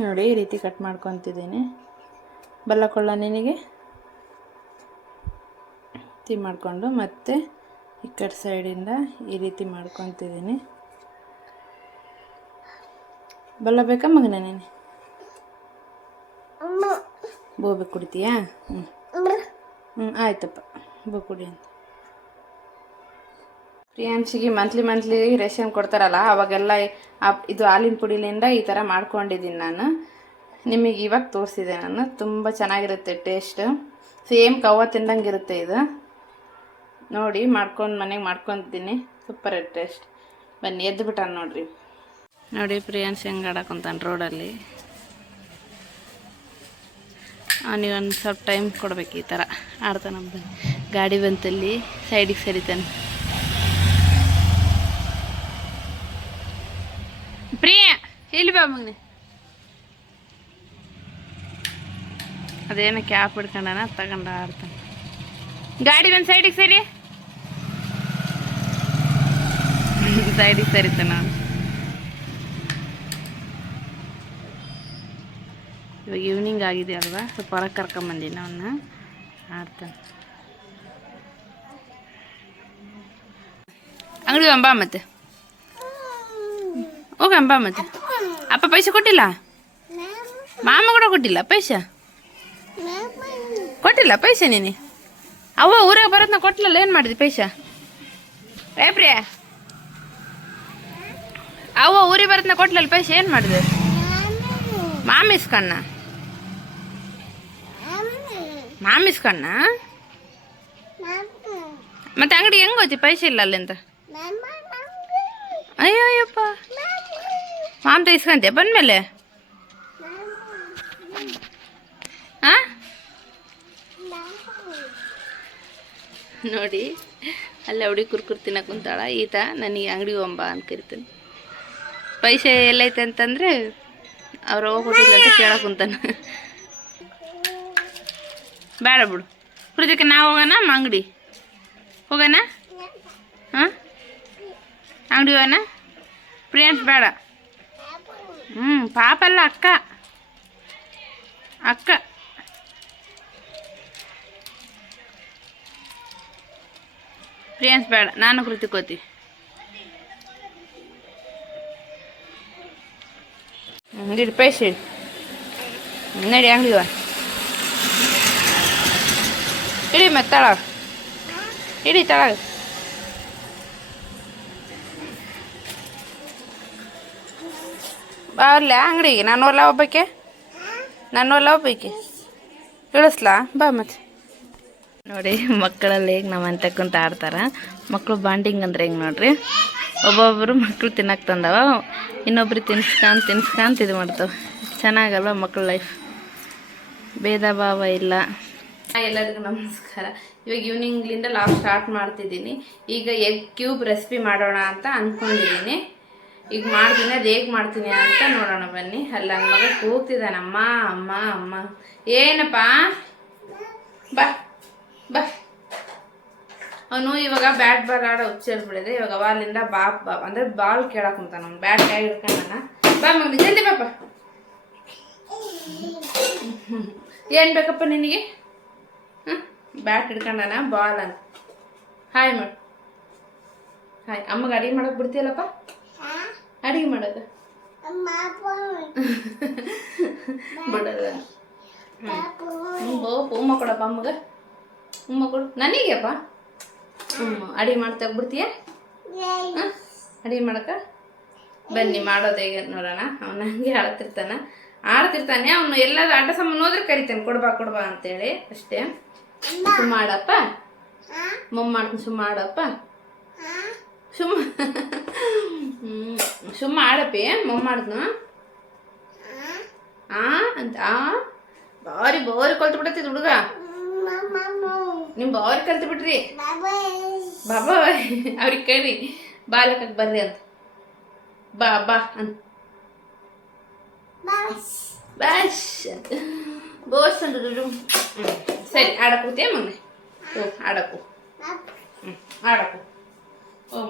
ನೋಡಿ. ಈ ರೀತಿ ಕಟ್ ಮಾಡ್ಕೊತಿದ್ದೀನಿ. ಬಲ್ಲ ಕೊಳ್ಳ ನಿನಗೆ ತಿ ಮಾಡಿಕೊಂಡು ಮತ್ತೆ ಈ ಕಡೆ ಸೈಡಿಂದ ಈ ರೀತಿ ಮಾಡ್ಕೊತಿದ್ದೀನಿ. ಬಲ್ಲ ಬೇಕಾ ಮಗನ ನೀನು? ಬೋಬಿ ಕುಡಿತೀಯಾ? ಆಯ್ತಪ್ಪ, ಬೋ ಕುಡಿ ಅಂತ. ಪ್ರಿಯಾಂಶಿಗೆ ಮಂತ್ಲಿ ರೇಷನ್ ಕೊಡ್ತಾರಲ್ಲ, ಅವಾಗೆಲ್ಲ ಇದು ಹಾಲಿನ ಪುಡಿಲಿಂದ ಈ ಥರ ಮಾಡ್ಕೊಂಡಿದ್ದೀನಿ ನಾನು. ನಿಮಗೆ ಇವಾಗ ತೋರಿಸಿದೆ ನಾನು. ತುಂಬ ಚೆನ್ನಾಗಿರುತ್ತೆ ಟೇಸ್ಟ್. ಸೇಮ್ ಕವ್ವ ತಿಂದಂಗಿರುತ್ತೆ ಇದು ನೋಡಿ. ಮನೆಗೆ ಮಾಡ್ಕೊತೀನಿ. Super taste. ಬನ್ನಿ, ಎದ್ದು ಬಿಟ್ಟಾನ ನೋಡ್ರಿ. ನೋಡಿ ಪ್ರಿಯಾಂಶ್ ಹೆಂಗೆ ಆಡಕೊಂತಾನೆ ರೋಡಲ್ಲಿ. ಅವನಿಗೆ ಒಂದು ಸ್ವಲ್ಪ ಟೈಮ್ ಕೊಡ್ಬೇಕು. ಈ ಥರ ಆಡ್ತಾನೆ. ಬನ್ನಿ, ಗಾಡಿ ಬಂತಲ್ಲಿ ಸೈಡಿಗೆ ಸರಿತಾನೆ. ಪ್ರಿಯ ಇಲ್ಲಿ ಬಾ ಮಗನೆ. ಅದೇನೋ ಕ್ಯಾಪ್ ಹಿಡ್ಕೊಂಡಾನ, ತಗೊಂಡು ಆಡ್ತಾನೆ. ಗಾಡಿ ಬಂದು ಸೈಡಿಗೆ ಸರಿ. ಸೈಡಿಗೆ ಸರಿತಾನ ಅವನು. ಇವಾಗ ಈವ್ನಿಂಗ್ ಆಗಿದೆ ಅಲ್ವಾ, ಸ್ವಲ್ಪ ಹೊರಗೆ ಕರ್ಕೊಂಬಂದಿನಿ ಅವನ್ನ. ಆಡ್ತಾನೆ. ಅಂಗಡಿ ಬಾ ಮತ್ತೆ, ಹೋಗಂಬ ಮತ್ತೆ. ಅಪ್ಪ ಪೈಸೆ ಕೊಟ್ಟಿಲ್ಲ? ಮಾಮ ಕೂಡ ಕೊಟ್ಟಿಲ್ಲ ಪೈಸೆ? ಕೊಟ್ಟಿಲ್ಲ ಪೈಸೆ ನೀನು? ಅವ್ವ ಊರಾಗ ಬರೋದನ್ನ ಕೊಟ್ಟಿಲ್ಲ, ಏನು ಮಾಡಿದ್ವಿ ಪೈಸೆ? ಪ್ರಿಯ, ಅವ್ವ ಊರಿಗೆ ಬರೋದನ್ನ ಕೊಟ್ಟಿಲ್ಲ ಪೈಸೆ, ಏನು ಮಾಡಿದೆ? ಮಾಮಿಸ್ಕಣ್ಣ ಮತ್ತೆ ಅಂಗಡಿ ಹೆಂಗೆ ಹೋಯ್ತಿ ಪೈಸೆ ಇಲ್ಲ ಅಲ್ಲಿಂದ? ಅಯ್ಯೋ ಅಯ್ಯಪ್ಪ, ಮಾಮ ಇಸ್ಕಂತೆ ಬಂದ್ಮೇಲೆ? ಹಾಂ ನೋಡಿ, ಅಲ್ಲೇ ಹುಡುಗಿ ಕುರ್ಕುರು ತಿನ್ನಕ್ಕೆ ಕುಂತಾಳ. ಈತ ನನಗೆ ಅಂಗಡಿ ಹೋಂಬ ಅಂತ ಕರಿತಾನೆ. ಪೈಸೆ ಎಲ್ಲೈತೆ ಅಂತಂದರೆ ಅವ್ರು ಹೋಗ್ಕೊಟ್ಟಿಲ್ಲ ಅಂತ ಕೇಳಕ್ಕೆ ಕುಂತಾನೆ. ಬೇಡ ಬಿಡು, ಕುಡಿದಕ್ಕೆ ನಾವು ಹೋಗೋಣ ಅಂಗಡಿ ಹೋಗೋಣ. ಹಾಂ ಅಂಗಡಿ ಹೋಗೋಣ. ಪ್ರಿಯಾಂಶ್ ಬೇಡ. ಪಾಪ ಅಲ್ಲ, ಅಕ್ಕ ಅಕ್ಕ. ಫ್ರೆಂಡ್ಸ್ ಬೇಡ, ನಾನು ಕೃತಿಕೋತಿ. ಇಡಿ ಪೈಸೆ ನಡಿ ಅಂಗಡಿವ ಇಡಿ ಮತ್ತೆ ತಳಗ ಇಡಿ ತಳಗ. ಬರ್ಲ ಅಂಗಡಿಗೆ? ನಾನು ಹೊಲ ಒಬ್ಬಕ್ಕೆ ಇಳಿಸ್ಲಾ? ಬಾ ಮತ್ತೆ. ನೋಡಿ ಮಕ್ಕಳಲ್ಲಿ ಹೇಗೆ ನಾವು ಅಂತ ಕುಂತ ಆಡ್ತಾರೆ. ಮಕ್ಕಳು ಬಾಂಡಿಂಗ್ ಅಂದ್ರೆ ಹೆಂಗೆ ನೋಡ್ರಿ, ಒಬ್ಬೊಬ್ಬರು ಮಕ್ಕಳು ತಿನ್ನಕ್ಕೆ ತಂದವ, ಇನ್ನೊಬ್ರು ತಿನ್ಸ್ಕೊಂತ ಇದು ಮಾಡ್ತಾವೆ. ಚೆನ್ನಾಗಲ್ವ ಮಕ್ಕಳ ಲೈಫ್, ಭೇದ ಭಾವ ಇಲ್ಲ. ಎಲ್ಲರಿಗೂ ನಮಸ್ಕಾರ. ಇವಾಗ ಈವ್ನಿಂಗ್ಲಿಂದ ಲಾಗ್ ಸ್ಟಾರ್ಟ್ ಮಾಡ್ತಿದ್ದೀನಿ. ಈಗ ಎಗ್ ಕ್ಯೂಬ್ ರೆಸಿಪಿ ಮಾಡೋಣ ಅಂತ ಅಂದ್ಕೊಂಡಿದ್ದೀನಿ. ಈಗ ಮಾಡ್ತೀನಿ, ಅದು ಹೇಗೆ ಮಾಡ್ತೀನಿ ಅಂತ ನೋಡೋಣ ಬನ್ನಿ. ಅಲ್ಲ ನನ್ನ ಮಗ ಕೂಗ್ತಿದ್ದಾನೆ, ಅಮ್ಮ ಅಮ್ಮ ಅಮ್ಮ. ಏನಪ್ಪ? ಬಾ ಬಾ. ಅವನು ಇವಾಗ ಬ್ಯಾಟ್ ಬಾಲ್ ಆಡೋ ಹುಚ್ಚಿಡ್ಬಿಡಿದೆ. ಇವಾಗ ಅಲ್ಲಿಂದ ಬಾ ಅಂದರೆ ಬಾಲ್ ಕೇಳಕ್ಕೆ ಕುಂತಾನ. ಅವ್ನು ಬ್ಯಾಟ್ ಕೈ ಹಿಡ್ಕೊಂಡಾನ. ಬಾ ಮಗನಿ ಜಲ್ದಿ ಬಾಪ. ಏನು ಬೇಕಪ್ಪ ನಿನಗೆ? ಬ್ಯಾಟ್ ಹಿಡ್ಕೊಂಡಾನ, ಬಾಲ್ ಅಂತ. ಹಾಯ್ ಮಾಡು, ಹಾಯ್. ಅಮ್ಮಗೆ ಅಡಿಗೆ ಮಾಡೋಕೆ ಬಿಡ್ತೀಯಲ್ಲಪ್ಪ? ಅಡಿಗೆ ಮಾಡೋದು ಬಿಡಲ್ಲ. ಉಮ್ಮ ಕೊಡಪ್ಪ ಅಮ್ಮಗೆ, ಉಮ್ಮ ಕೊಡು ನನಗೆಪ್ಪ. ಅಡಿಗೆ ಮಾಡ್ತಾ ಬಿಡ್ತೀಯ? ಅಡಿಗೆ ಮಾಡಕ ಬನ್ನಿ, ಮಾಡೋದು ಹೇಗೆ ನೋಡೋಣ. ಅವ್ನು ಹಂಗೆ ಆಡ್ತಿರ್ತಾನೆ. ಅವನು ಎಲ್ಲರೂ ಆಟ ಸಾಮಾನು ಹೋದ್ರೆ ಕರಿತಾನೆ, ಕೊಡ್ಬಾ ಅಂತೇಳಿ ಅಷ್ಟೇ. ಸುಮ್ಮಾಡಪ್ಪ, ಮಾಡ್ತೀನಿ, ಸುಮ್ಮಾಡಪ್ಪ, ಸುಮ್ಮ ಆಡಪ್ಪಿ. ಮಾಡ್ದ್ನು ಅಂತ ಬಾರಿ ಕಲ್ತು ಬಿಡತ್ತಿದ್ ಹುಡುಗ. ನಿಮ್ ಬಾರಿ ಕಲ್ತು ಬಿಟ್ರಿ. ಬಾಬಾ ಅವ್ರಿಗೆ ಕೇಳಿ ಬಾಲಕಕ್ಕೆ ಬರ್ರಿ ಅಂತ. ಬಾ ಬಾ ಅಂತ ಬಾಶ್ ಬೋಸ್ ಅಂತ. ಸರಿ, ಆಡಕ್ ಕೂತಿಯ ಮನೆ? ಆಡಕು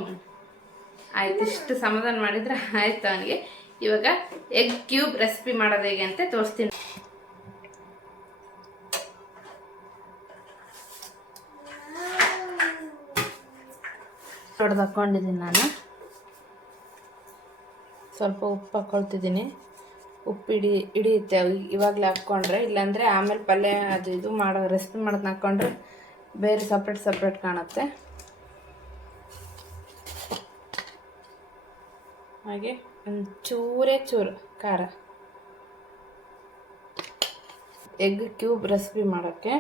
ಮನೆ. ಆಯ್ತು, ಇಷ್ಟು ಸಮಾಧಾನ ಮಾಡಿದ್ರೆ ಆಯ್ತು ಅವನಿಗೆ. ಇವಾಗ ಎಗ್ ಕ್ಯೂಬ್ ರೆಸಿಪಿ ಮಾಡೋದು ಹೇಗೆ ಅಂತ ತೋರಿಸ್ತೀನಿ. ಹೊಡೆದು ಹಾಕ್ಕೊಂಡಿದ್ದೀನಿ ನಾನು. ಸ್ವಲ್ಪ ಉಪ್ಪು ಹಾಕ್ಕೊಳ್ತಿದ್ದೀನಿ. ಉಪ್ಪು ಹಿಡಿಯುತ್ತೆ ಇವಾಗಲೇ ಹಾಕ್ಕೊಂಡ್ರೆ, ಇಲ್ಲಾಂದರೆ ಆಮೇಲೆ ಪಲ್ಯ ಅದು ಇದು ಮಾಡೋ ರೆಸಿಪಿ ಮಾಡೋದನ್ನ ಹಾಕ್ಕೊಂಡ್ರೆ ಬೇರೆ ಸಪ್ರೇಟ್ ಕಾಣುತ್ತೆ. ಹಾಗೆ ಒಂದು ಚೂರು ಖಾರ. ಎಗ್ ಕ್ಯೂಬ್ ರೆಸಿಪಿ ಮಾಡೋಕ್ಕೆ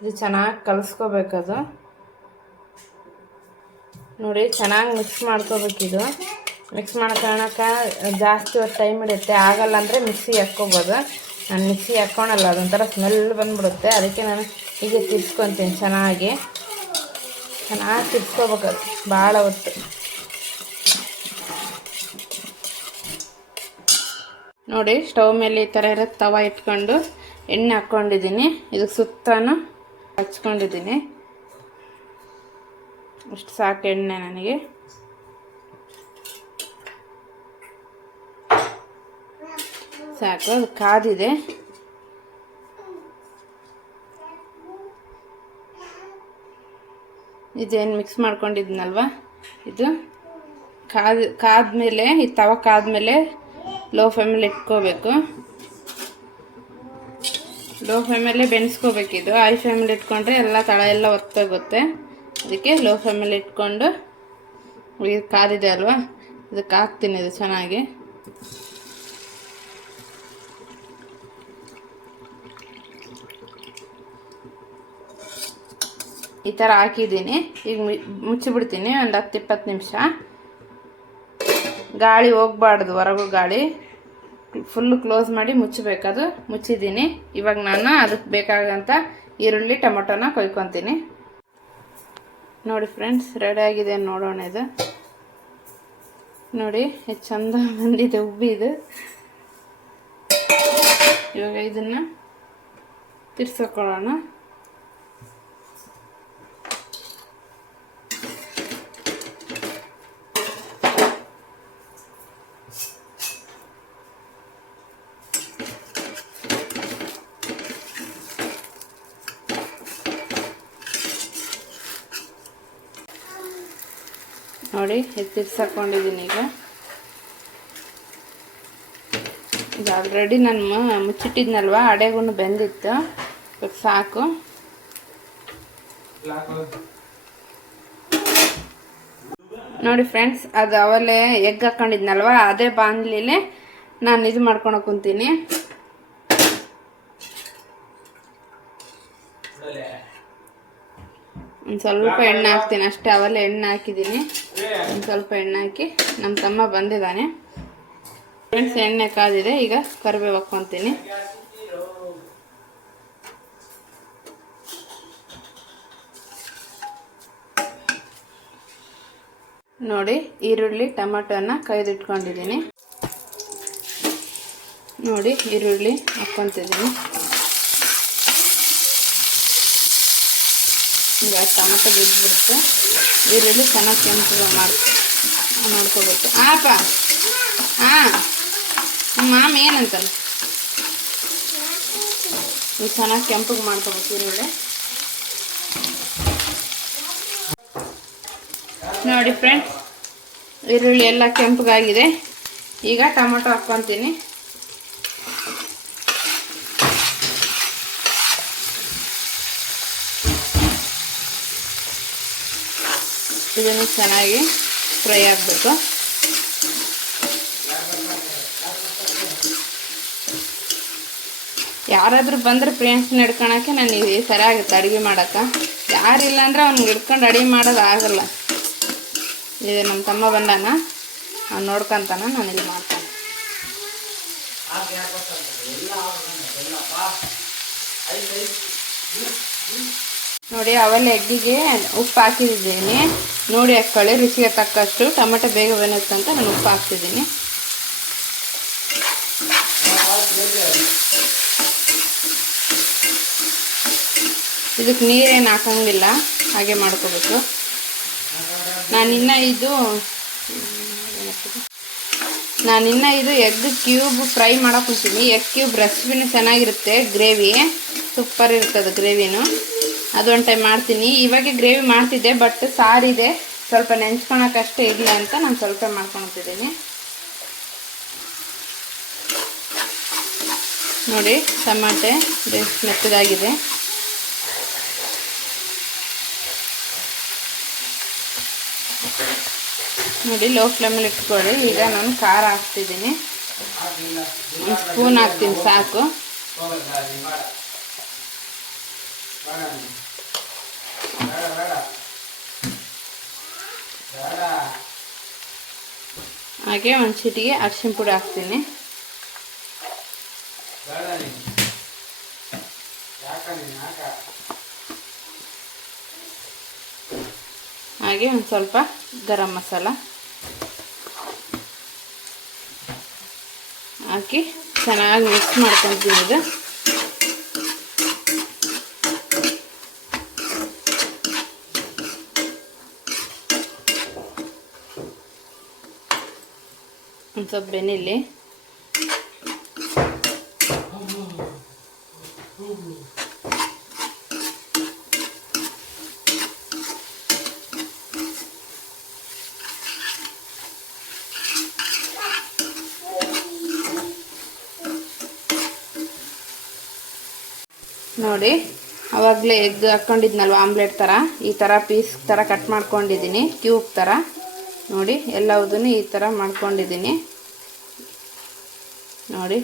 ಇದು ಚೆನ್ನಾಗಿ ಕಲಿಸ್ಕೋಬೇಕದು. ನೋಡಿ, ಚೆನ್ನಾಗಿ ಮಿಕ್ಸ್ ಮಾಡ್ಕೋಬೇಕಿದು. ಮಿಕ್ಸ್ ಮಾಡ್ಕೊಳಕ್ಕೆ ಜಾಸ್ತಿ ಹೊತ್ತು ಟೈಮ್ ಹಿಡಿಯುತ್ತೆ. ಆಗಲ್ಲ ಅಂದರೆ ಮಿಕ್ಸಿಗೆ ಹಾಕ್ಕೋಬೋದು. ನಾನು ಮಿಕ್ಸಿಗೆ ಹಾಕ್ಕೊಳಲ್ಲ, ಅದೊಂಥರ ಸ್ಮೆಲ್ ಬಂದ್ಬಿಡುತ್ತೆ. ಅದಕ್ಕೆ ನಾನು ಹೀಗೆ ತಿರ್ಸ್ಕೊತೀನಿ. ಚೆನ್ನಾಗಿ ತಿರ್ಸ್ಕೋಬೇಕದು ಭಾಳ ಹೊತ್ತು. ನೋಡಿ, ಸ್ಟವ್ ಮೇಲೆ ಈ ಥರ ಇರೋ ತವ ಇಟ್ಕೊಂಡು ಎಣ್ಣೆ ಹಾಕ್ಕೊಂಡಿದ್ದೀನಿ. ಇದಕ್ಕೆ ಸುತ್ತಾನು ಹಚ್ಕೊಂಡಿದ್ದೀನಿ. ಇಷ್ಟು ಸಾಕು ಎಣ್ಣೆ ನನಗೆ. ಸಾಕು, ಅದು ಕಾದಿದೆ. ಇದೇನು ಮಿಕ್ಸ್ ಮಾಡ್ಕೊಂಡಿದ್ನಲ್ವ, ಇದು ಕಾದ್ಮೇಲೆ, ಈ ತವ ಕಾದ್ಮೇಲೆ ಲೋ ಫ್ಲೇಮಲ್ಲಿ ಇಟ್ಕೋಬೇಕು. ಲೋ ಫ್ಲೇಮಲ್ಲೇ ಬೆನ್ಸ್ಕೋಬೇಕಿದು. ಹೈ ಫ್ಲೇಮಲ್ಲಿ ಇಟ್ಕೊಂಡ್ರೆ ಎಲ್ಲ ತಳ ಎಲ್ಲ ಒತ್ತೋಗುತ್ತೆ. ಅದಕ್ಕೆ ಲೋ ಫ್ಲೇಮಲ್ಲಿ ಇಟ್ಕೊಂಡು, ಇದು ಕಾದಿದೆ ಅಲ್ವಾ, ಇದಕ್ಕೆ ಹಾಕ್ತೀನಿ ಇದು ಚೆನ್ನಾಗಿ. ಈ ಥರ ಹಾಕಿದ್ದೀನಿ. ಈಗ ಮುಚ್ಚಿಬಿಡ್ತೀನಿ ಒಂದು 10-20 ನಿಮಿಷ. ಗಾಳಿ ಹೋಗ್ಬಾರ್ದು, ಹೊರಗೂ ಗಾಳಿ. ಫುಲ್ಲು ಕ್ಲೋಸ್ ಮಾಡಿ ಮುಚ್ಚಬೇಕದು. ಮುಚ್ಚಿದ್ದೀನಿ. ಇವಾಗ ನಾನು ಅದಕ್ಕೆ ಬೇಕಾಗಂತ ಈರುಳ್ಳಿ ಟೊಮೊಟೊನ ಕೊಯ್ಕೊತೀನಿ. ನೋಡಿ ಫ್ರೆಂಡ್ಸ್, ರೆಡಿಯಾಗಿದೆ. ನೋಡೋಣ ಇದು. ನೋಡಿ ಎಷ್ಟು ಚಂದ ಬಂದಿದೆ ಉಬ್ಬಿದು. ಇವಾಗ ಇದನ್ನು ತಿರ್ಸ್ಕೊಳ್ಳೋಣ. ನೋಡಿ ಇದು ತಿರ್ಸಾಕೊಂಡಿದ್ದೀನಿ ಈಗ. ಇದು ಆಲ್ರೆಡಿ ನಾನು ಮುಚ್ಚಿಟ್ಟಿದ್ನಲ್ವ, ಅಡೆಗೂ ಬೆಂದಿತ್ತು. ಇವಾಗ ಸಾಕು. ನೋಡಿ ಫ್ರೆಂಡ್ಸ್, ಅದು ಅವಲೇ ಎಗ್ ಹಾಕೊಂಡಿದ್ನಲ್ವ, ಅದೇ ಬಾಣಲಿಲಿ ನಾನು ಇದು ಮಾಡ್ಕೊಂಡು ಕುಂತೀನಿ. ಒಂದು ಸ್ವಲ್ಪ ಎಣ್ಣೆ ಹಾಕ್ತೀನಿ ಅಷ್ಟೇ. ಅವಲೇ ಎಣ್ಣೆ ಹಾಕಿದ್ದೀನಿ. ಒಂದು ಸ್ವಲ್ಪ ಎಣ್ಣೆ ಹಾಕಿ ನಮ್ಮ ತಮ್ಮ ಬಂದಿದ್ದಾನೆ. ಫ್ರೆಂಡ್ಸ್, ಎಣ್ಣೆ ಕಾದಿದೆ. ಈಗ ಕರಿಬೇವು ಹಾಕ್ಕೊತೀನಿ. ನೋಡಿ, ಈರುಳ್ಳಿ ಟೊಮೆಟೊನ ಕೈದಿಟ್ಕೊಂಡಿದ್ದೀನಿ. ನೋಡಿ, ಈರುಳ್ಳಿ ಹಾಕ್ಕೊತಿದ್ದೀನಿ. ಈಗ ಟೊಮೆಟೊ ಬಿದ್ದುಬಿಡುತ್ತೆ. ಈರುಳ್ಳಿ ಚೆನ್ನಾಗಿ ಕೆಂಪು ಮಾಡ್ಕೋಬೇಕು. ಆಪ ಹಾಂ, ಮಾಮ ಏನಂತಲ್ಲ, ಈಗ ಚೆನ್ನಾಗಿ ಕೆಂಪಗೆ ಮಾಡ್ಕೋಬೇಕು ಈರುಳ್ಳಿ. ನೋಡಿ ಫ್ರೆಂಡ್ಸ್, ಈರುಳ್ಳಿ ಎಲ್ಲ ಕೆಂಪಗಾಗಿದೆ. ಈಗ ಟೊಮೆಟೊ ಹಾಕ್ಕೊತೀನಿ. ಇದನ್ನು ಚೆನ್ನಾಗಿ ಫ್ರೈ ಆಗಬೇಕು. ಯಾರಾದರೂ ಬಂದರೆ ಫ್ರೆಂಡ್ಸ್ನ ಹಿಡ್ಕೊಳಕ್ಕೆ ನನಗೆ ಸರಿಯಾಗುತ್ತೆ ಅಡುಗೆ ಮಾಡೋಕ್ಕೆ. ಯಾರಿಲ್ಲ ಅಂದ್ರೆ ಅವ್ನಿಗೆ ಹಿಡ್ಕೊಂಡು ಅಡುಗೆ ಮಾಡೋದು ಆಗಲ್ಲ. ಇದು ನಮ್ಮ ತಮ್ಮ ಬಂದಾನ, ಅವ್ನು ನೋಡ್ಕೊತಾನ, ನಾನು ಇಲ್ಲಿ ಮಾಡ್ತಾನೆ. ನೋಡಿ, ಅವಲೇ ಎಗ್ಗಿಗೆ ಉಪ್ಪು ಹಾಕಿದ್ದೀನಿ. ನೋಡಿ ಹಾಕ್ಕೊಳ್ಳಿ, ರುಚಿಗೆ ತಕ್ಕಷ್ಟು. ಟೊಮೆಟೊ ಬೇಗ ಬೆನ್ನುತ್ತೆ ಅಂತ ನಾನು ಉಪ್ಪು ಹಾಕ್ತಿದ್ದೀನಿ. ಇದಕ್ಕೆ ನೀರೇನು ಹಾಕಂಗಿಲ್ಲ, ಹಾಗೆ ಮಾಡ್ಕೋಬೇಕು. ನಾನಿನ್ನ ಇದು ಎಗ್ ಕ್ಯೂಬ್ ಫ್ರೈ ಮಾಡೋಕ್ಕೋಗ್ತೀನಿ. ಎಗ್ ಕ್ಯೂಬ್ ರೆಸಿಪಿನೂ ಚೆನ್ನಾಗಿರುತ್ತೆ, ಗ್ರೇವಿ ಸೂಪರ್ ಇರ್ತದೆ ಗ್ರೇವಿನೂ. ಅದೊಂದು ಟೈಮ್ ಮಾಡ್ತೀನಿ. ಇವಾಗ ಗ್ರೇವಿ ಮಾಡ್ತಿದ್ದೆ, ಬಟ್ ಸಾರಿದೆ, ಸ್ವಲ್ಪ ನೆಂಚ್ಕೊಳಕ್ಕಷ್ಟೇ ಇರಲಿ ಅಂತ ನಾನು ಸ್ವಲ್ಪ ಮಾಡ್ಕೊತಿದ್ದೀನಿ. ನೋಡಿ, ಟಮಾಟೆ ಮೆತ್ತಗಾಗಿದೆ. ನೋಡಿ, ಲೋ ಫ್ಲೇಮಲ್ಲಿ ಇಟ್ಕೊಳ್ಳಿ. ಈಗ ನಾನು ಖಾರ ಹಾಕ್ತಿದ್ದೀನಿ. ಒಂದು ಸ್ಪೂನ್ ಹಾಕ್ತೀನಿ ಸಾಕು. ಹಾಗೆ ಒಂದು ಚಿಟಿಗೆ ಅರಿಶಿನ ಪುಡಿ ಹಾಕ್ತೀನಿ. ಹಾಗೆ ಒಂದು ಸ್ವಲ್ಪ ಗರಂ ಮಸಾಲ ಹಾಕಿ ಚೆನ್ನಾಗಿ ಮಿಕ್ಸ್ ಮಾಡ್ಕೊತೀನಿ. ಇದು ಒಂದು ಸ್ವಲ್ಪ ಬೆನಿಲ್ಲಿ, ನೋಡಿ ಆವಾಗಲೇ ಎಗ್ ಹಾಕ್ಕೊಂಡಿದ್ನಲ್ವ ಆಮ್ಲೆಟ್ ಥರ, ಈ ಥರ ಪೀಸ್ ಥರ ಕಟ್ ಮಾಡ್ಕೊಂಡಿದ್ದೀನಿ, ಕ್ಯೂಬ್ ಥರ. ನೋಡಿ, ಎಲ್ಲವುದನ್ನು ಈ ಥರ ಮಾಡ್ಕೊಂಡಿದ್ದೀನಿ. ನೋಡಿ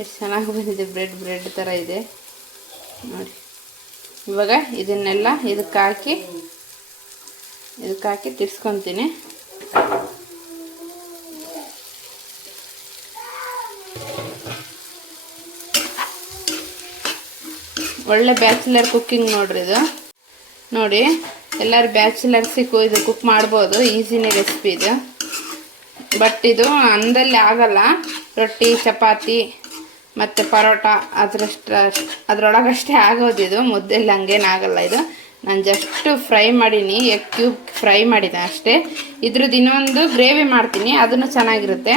ಎಷ್ಟು ಚೆನ್ನಾಗಿ ಬಂದಿದೆ, ಬ್ರೆಡ್ ಥರ ಇದೆ ನೋಡಿ. ಇವಾಗ ಇದನ್ನೆಲ್ಲ ಇದಕ್ಕೆ ಹಾಕಿ ತಿರ್ಸ್ಕೊತೀನಿ. ಒಳ್ಳೆ ಬ್ಯಾಚುಲರ್ ಕುಕ್ಕಿಂಗ್ ನೋಡ್ರಿ ಇದು. ನೋಡಿ, ಎಲ್ಲರೂ ಬ್ಯಾಚುಲರ್ಸಿಗೆ ಇದು ಕುಕ್ ಮಾಡ್ಬೋದು, ಈಸಿನೇ ರೆಸಿಪಿ ಇದು. ಬಟ್ ಇದು ಅನ್ನದಲ್ಲಿ ಆಗಲ್ಲ. ರೊಟ್ಟಿ, ಚಪಾತಿ ಮತ್ತು ಪರೋಟ ಅದರೊಳಗಷ್ಟೇ ಆಗೋದಿದು. ಮುದ್ದೆಲ್ಲಿ ಹಂಗೇನಾಗಲ್ಲ ಇದು. ನಾನು ಜಸ್ಟು ಫ್ರೈ ಮಾಡೀನಿ, ಎಗ್ ಕ್ಯೂಬ್ ಫ್ರೈ ಮಾಡಿದೆ ಅಷ್ಟೇ. ಇದ್ರದ್ದು ಇನ್ನೊಂದು ಗ್ರೇವಿ ಮಾಡ್ತೀನಿ, ಅದನ್ನು ಚೆನ್ನಾಗಿರುತ್ತೆ.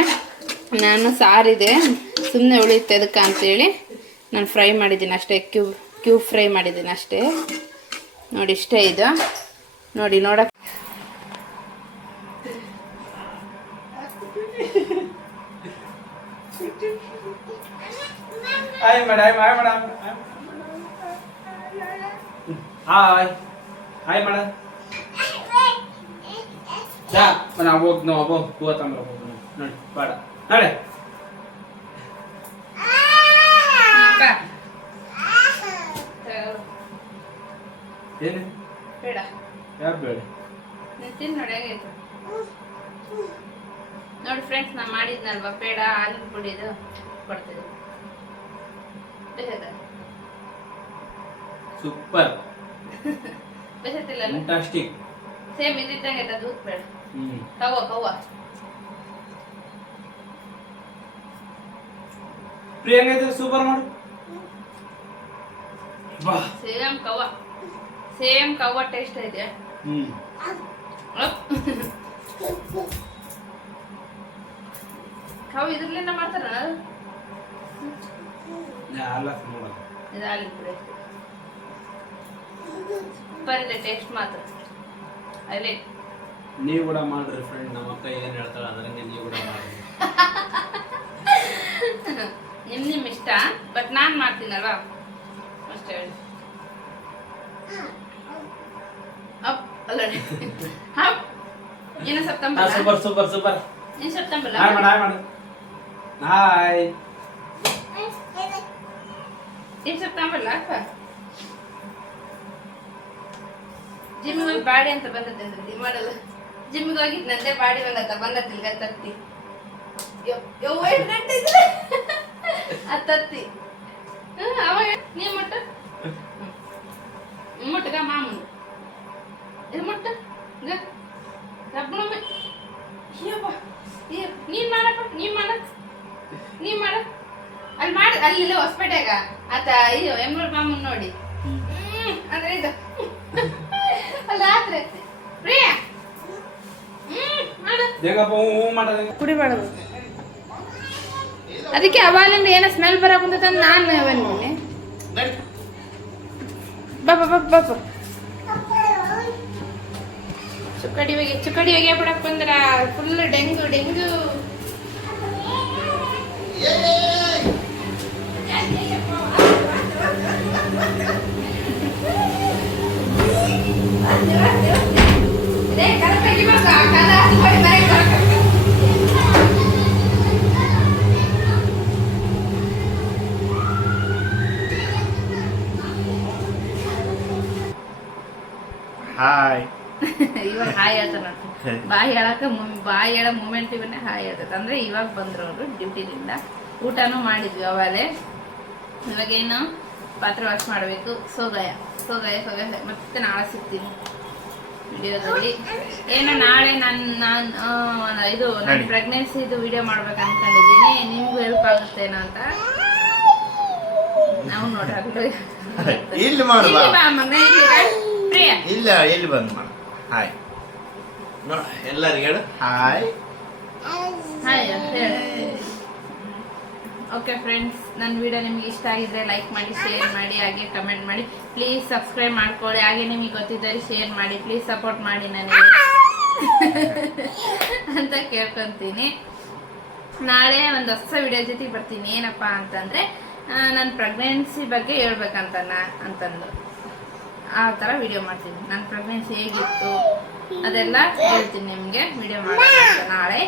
ನಾನು ಸಾರಿದೆ, ಸುಮ್ಮನೆ ಉಳಿಯುತ್ತೆ ಅದಕ್ಕೆ ಅಂತೇಳಿ ನಾನು ಫ್ರೈ ಮಾಡಿದ್ದೀನಿ ಅಷ್ಟೇ. ಕ್ಯೂಬ್ ಫ್ರೈ ಮಾಡಿದ್ದೀನಿ ಅಷ್ಟೇ. ನೋಡಿ, ಇಷ್ಟೇ ಇದು. ನೋಡಿ, hi madam hi hi madam ನಾವು ಹೋಗಿ ನಾವು ಒಬ್ಬ ಹೂವ ತಗೊಂಡ್ಬರ್ಬೇಕು ನೋಡಿ ಬೇಡ ನಾಳೆ ಏನು ಬೇಡ ಯಾರು ಬೇಡ ತಿನ್ ನೋಡಿ ಹೇಗೈತೆ ನೋಡಿ ಫ್ರೆಂಡ್ಸ್ ನಾ ಮಾಡಿದ್ನಲ್ವಾ ಪೇಡ ಹಾಲಿನ ಪುಡಿದು ಕೊಡ್ತಿದ್ದೆ ಸೂಪರ್ ಬೇಸತ್ತಿಲ್ಲ ಫ್ಯಾಂಟಾಸ್ಟಿಕ್ ಸೇಮ್ ಇದ್ದಂಗೆ ಆಯ್ತಾ ದೂದ್ ಬೇಡ ಕವ್ವ ಕವ್ವ ಪ್ರಿಯಾಂಕ ಸೂಪರ್ ಮಾಡು ಬಾ ಸೇಮ್ ಕವ್ವ ಟೇಸ್ಟ್ ಇದೆ ಕವ್ ಇದ್ರಲ್ಲಿಂದ ಮಾಡ್ತಾರ ಇದು ಹಾಲಿನ ಪುಡಿ ಸೂಪರ್ ಇದೆ ಟೇಸ್ಟ್ ಮಾತ್ರ ಅಲ್ಲೇ ನೀವು ಕೂಡ ಮಾಡ್ರಿ ಫ್ರೆಂಡ್ ನಮ್ಮ ಅಕ್ಕ ಏನ್ ಹೇಳ್ತಾಳೆ ಅದರಂಗೆ ನೀವು ಕೂಡ ಮಾಡ್ರಿ ನಿಮ್ ಇಷ್ಟ ಬಟ್ ನಾನ್ ಮಾಡ್ತೀನಲ್ವಾ ಅಷ್ಟೇ ಅಪ್ ಅಲ್ಲ ಹಪ್ ಏನು ಸೆಪ್ಟೆಂಬರ್ ಸೂಪರ್ ಸೂಪರ್ ಸೂಪರ್ ಏನು ಸೆಪ್ಟೆಂಬರ್ ಹಾಯ್ ಮಾಡು ಹಾಯ್ ಏನು ಸೆಪ್ಟೆಂಬರ್ ಅಪ್ಪ ಜಿಮ್ಮಿಗೆ ಹೋಗಿ ಬಾಡಿ ಅಂತ ಬಂದತ್ತೆ ಅಂದ್ರೆ ಇದು ಮಾಡಲ್ಲ ಜಿಮ್ಮಿಗೆ ಹೋಗಿದ್ ನಂದೇ ಬಾಡಿ ಬಂದತ್ತಿಲ್ಗ ತತ್ತಿ ಆ ತತ್ತಿ ಅವಾಗ ನೀ ಮುಟ್ಟ ಮುಟ್ಟಗ ಮಾಮೂಲು ಇದು ಮುಟ್ಟ ರಬ್ಬಣೊಮ್ಮೆ ನೀನ್ ಮಾಡಪ್ಪ ನೀ ಮಾಡ ಅಲ್ಲಿ ಮಾಡಿ ಅಲ್ಲಿ ಹೊಸಪೇಟೆಗ ಆತ ಇದು ಎಮ್ಮೂರ್ ಮಾಮೂನ್ ನೋಡಿ ಅಂದ್ರೆ ಇದು ಅಲ್ಲ ಆತ್ರೆ ಪ್ರಿಯ ಕುಡಿಬಾರ್ದು ಅದಕ್ಕೆ ಅವಾಲಿಂದ ಏನೋ ಸ್ಮೆಲ್ ಬರಕುಂತ ನಾನು ಅವನಿಗೆ ಬಾಪ ಚುಕ್ಕಡಿ ಹೋಗಿ ಬಿಡಕ್ ಬಂದ್ರ ಫುಲ್ ಡೆಂಗು ಹಾಯ್ ಇವಾಗ ಹಾಯ್ ಹೇಳ್ತಾರ ಬಾಯಿ ಹೇಳೋ ಮೂಮೆಂಟ್ ಇವನ್ನೇ ಹಾಯ್ ಹೇಳ್ತೈತೆ ಅಂದ್ರೆ ಇವಾಗ ಬಂದ್ರು ಅವರು ಡ್ಯೂಟಿಲಿಂದ ಊಟನೂ ಮಾಡಿದ್ವಿ ಅವಾಗಲೇ ಇವಾಗೇನು ಪಾತ್ರೆ ವಾಶ್ ಮಾಡಬೇಕು ಸೋಗಾಯ ಮತ್ತೆ ನಾಳೆ ಸಿಗ್ತೀನಿ ವಿಡಿಯೋದಲ್ಲಿ ಏನೋ ನಾಳೆ ನಾನು ಇದು ನನ್ನ ಪ್ರೆಗ್ನೆನ್ಸಿದು ವಿಡಿಯೋ ಮಾಡ್ಬೇಕು ಅನ್ಕೊಂಡಿದ್ದೀನಿ ನಿಮ್ಗೂ ಹೆಲ್ಪ್ ಆಗುತ್ತೇನೋ ಅಂತ ನಾವು ನೋಡ್ರಿ ಇಲ್ಲಿ ಮಾಡುವ ಪ್ರಿಯ ಇಲ್ಲ ಇಲ್ಲಿ ಬಂದು ಮಾಡು ಹಾಯ್ ಎಲ್ಲರಿಗೂ ಹೇಳು ಹಾಯ್ ಹಾಯ್ ಓಕೆ ಫ್ರೆಂಡ್ಸ್ ನನ್ನ ವಿಡಿಯೋ ನಿಮ್ಗೆ ಇಷ್ಟ ಆಗಿದ್ರೆ ಲೈಕ್ ಮಾಡಿ ಶೇರ್ ಮಾಡಿ ಹಾಗೆ ಕಮೆಂಟ್ ಮಾಡಿ ಪ್ಲೀಸ್ ಸಬ್ಸ್ಕ್ರೈಬ್ ಮಾಡ್ಕೊಳ್ಳಿ ಹಾಗೆ ನಿಮಗೆ ಗೊತ್ತಿದ್ದರೆ ಶೇರ್ ಮಾಡಿ ಪ್ಲೀಸ್ ಸಪೋರ್ಟ್ ಮಾಡಿ ನನಗೆ ಅಂತ ಕೇಳ್ಕೊತೀನಿ ನಾಳೆ ಒಂದು ಹೊಸ ವಿಡಿಯೋ ಜೊತೆ ಬರ್ತೀನಿ ಏನಪ್ಪಾ ಅಂತಂದ್ರೆ ನನ್ನ ಪ್ರೆಗ್ನೆನ್ಸಿ ಬಗ್ಗೆ ಹೇಳ್ಬೇಕಂತಂದು ಆ ಥರ ವಿಡಿಯೋ ಮಾಡ್ತೀನಿ ನನ್ನ ಪ್ರೆಗ್ನೆನ್ಸಿ ಹೇಗಿತ್ತು ಅದೆಲ್ಲ ಹೇಳ್ತೀನಿ ನಿಮಗೆ ವಿಡಿಯೋ ಮಾಡೋಣ ನಾಳೆ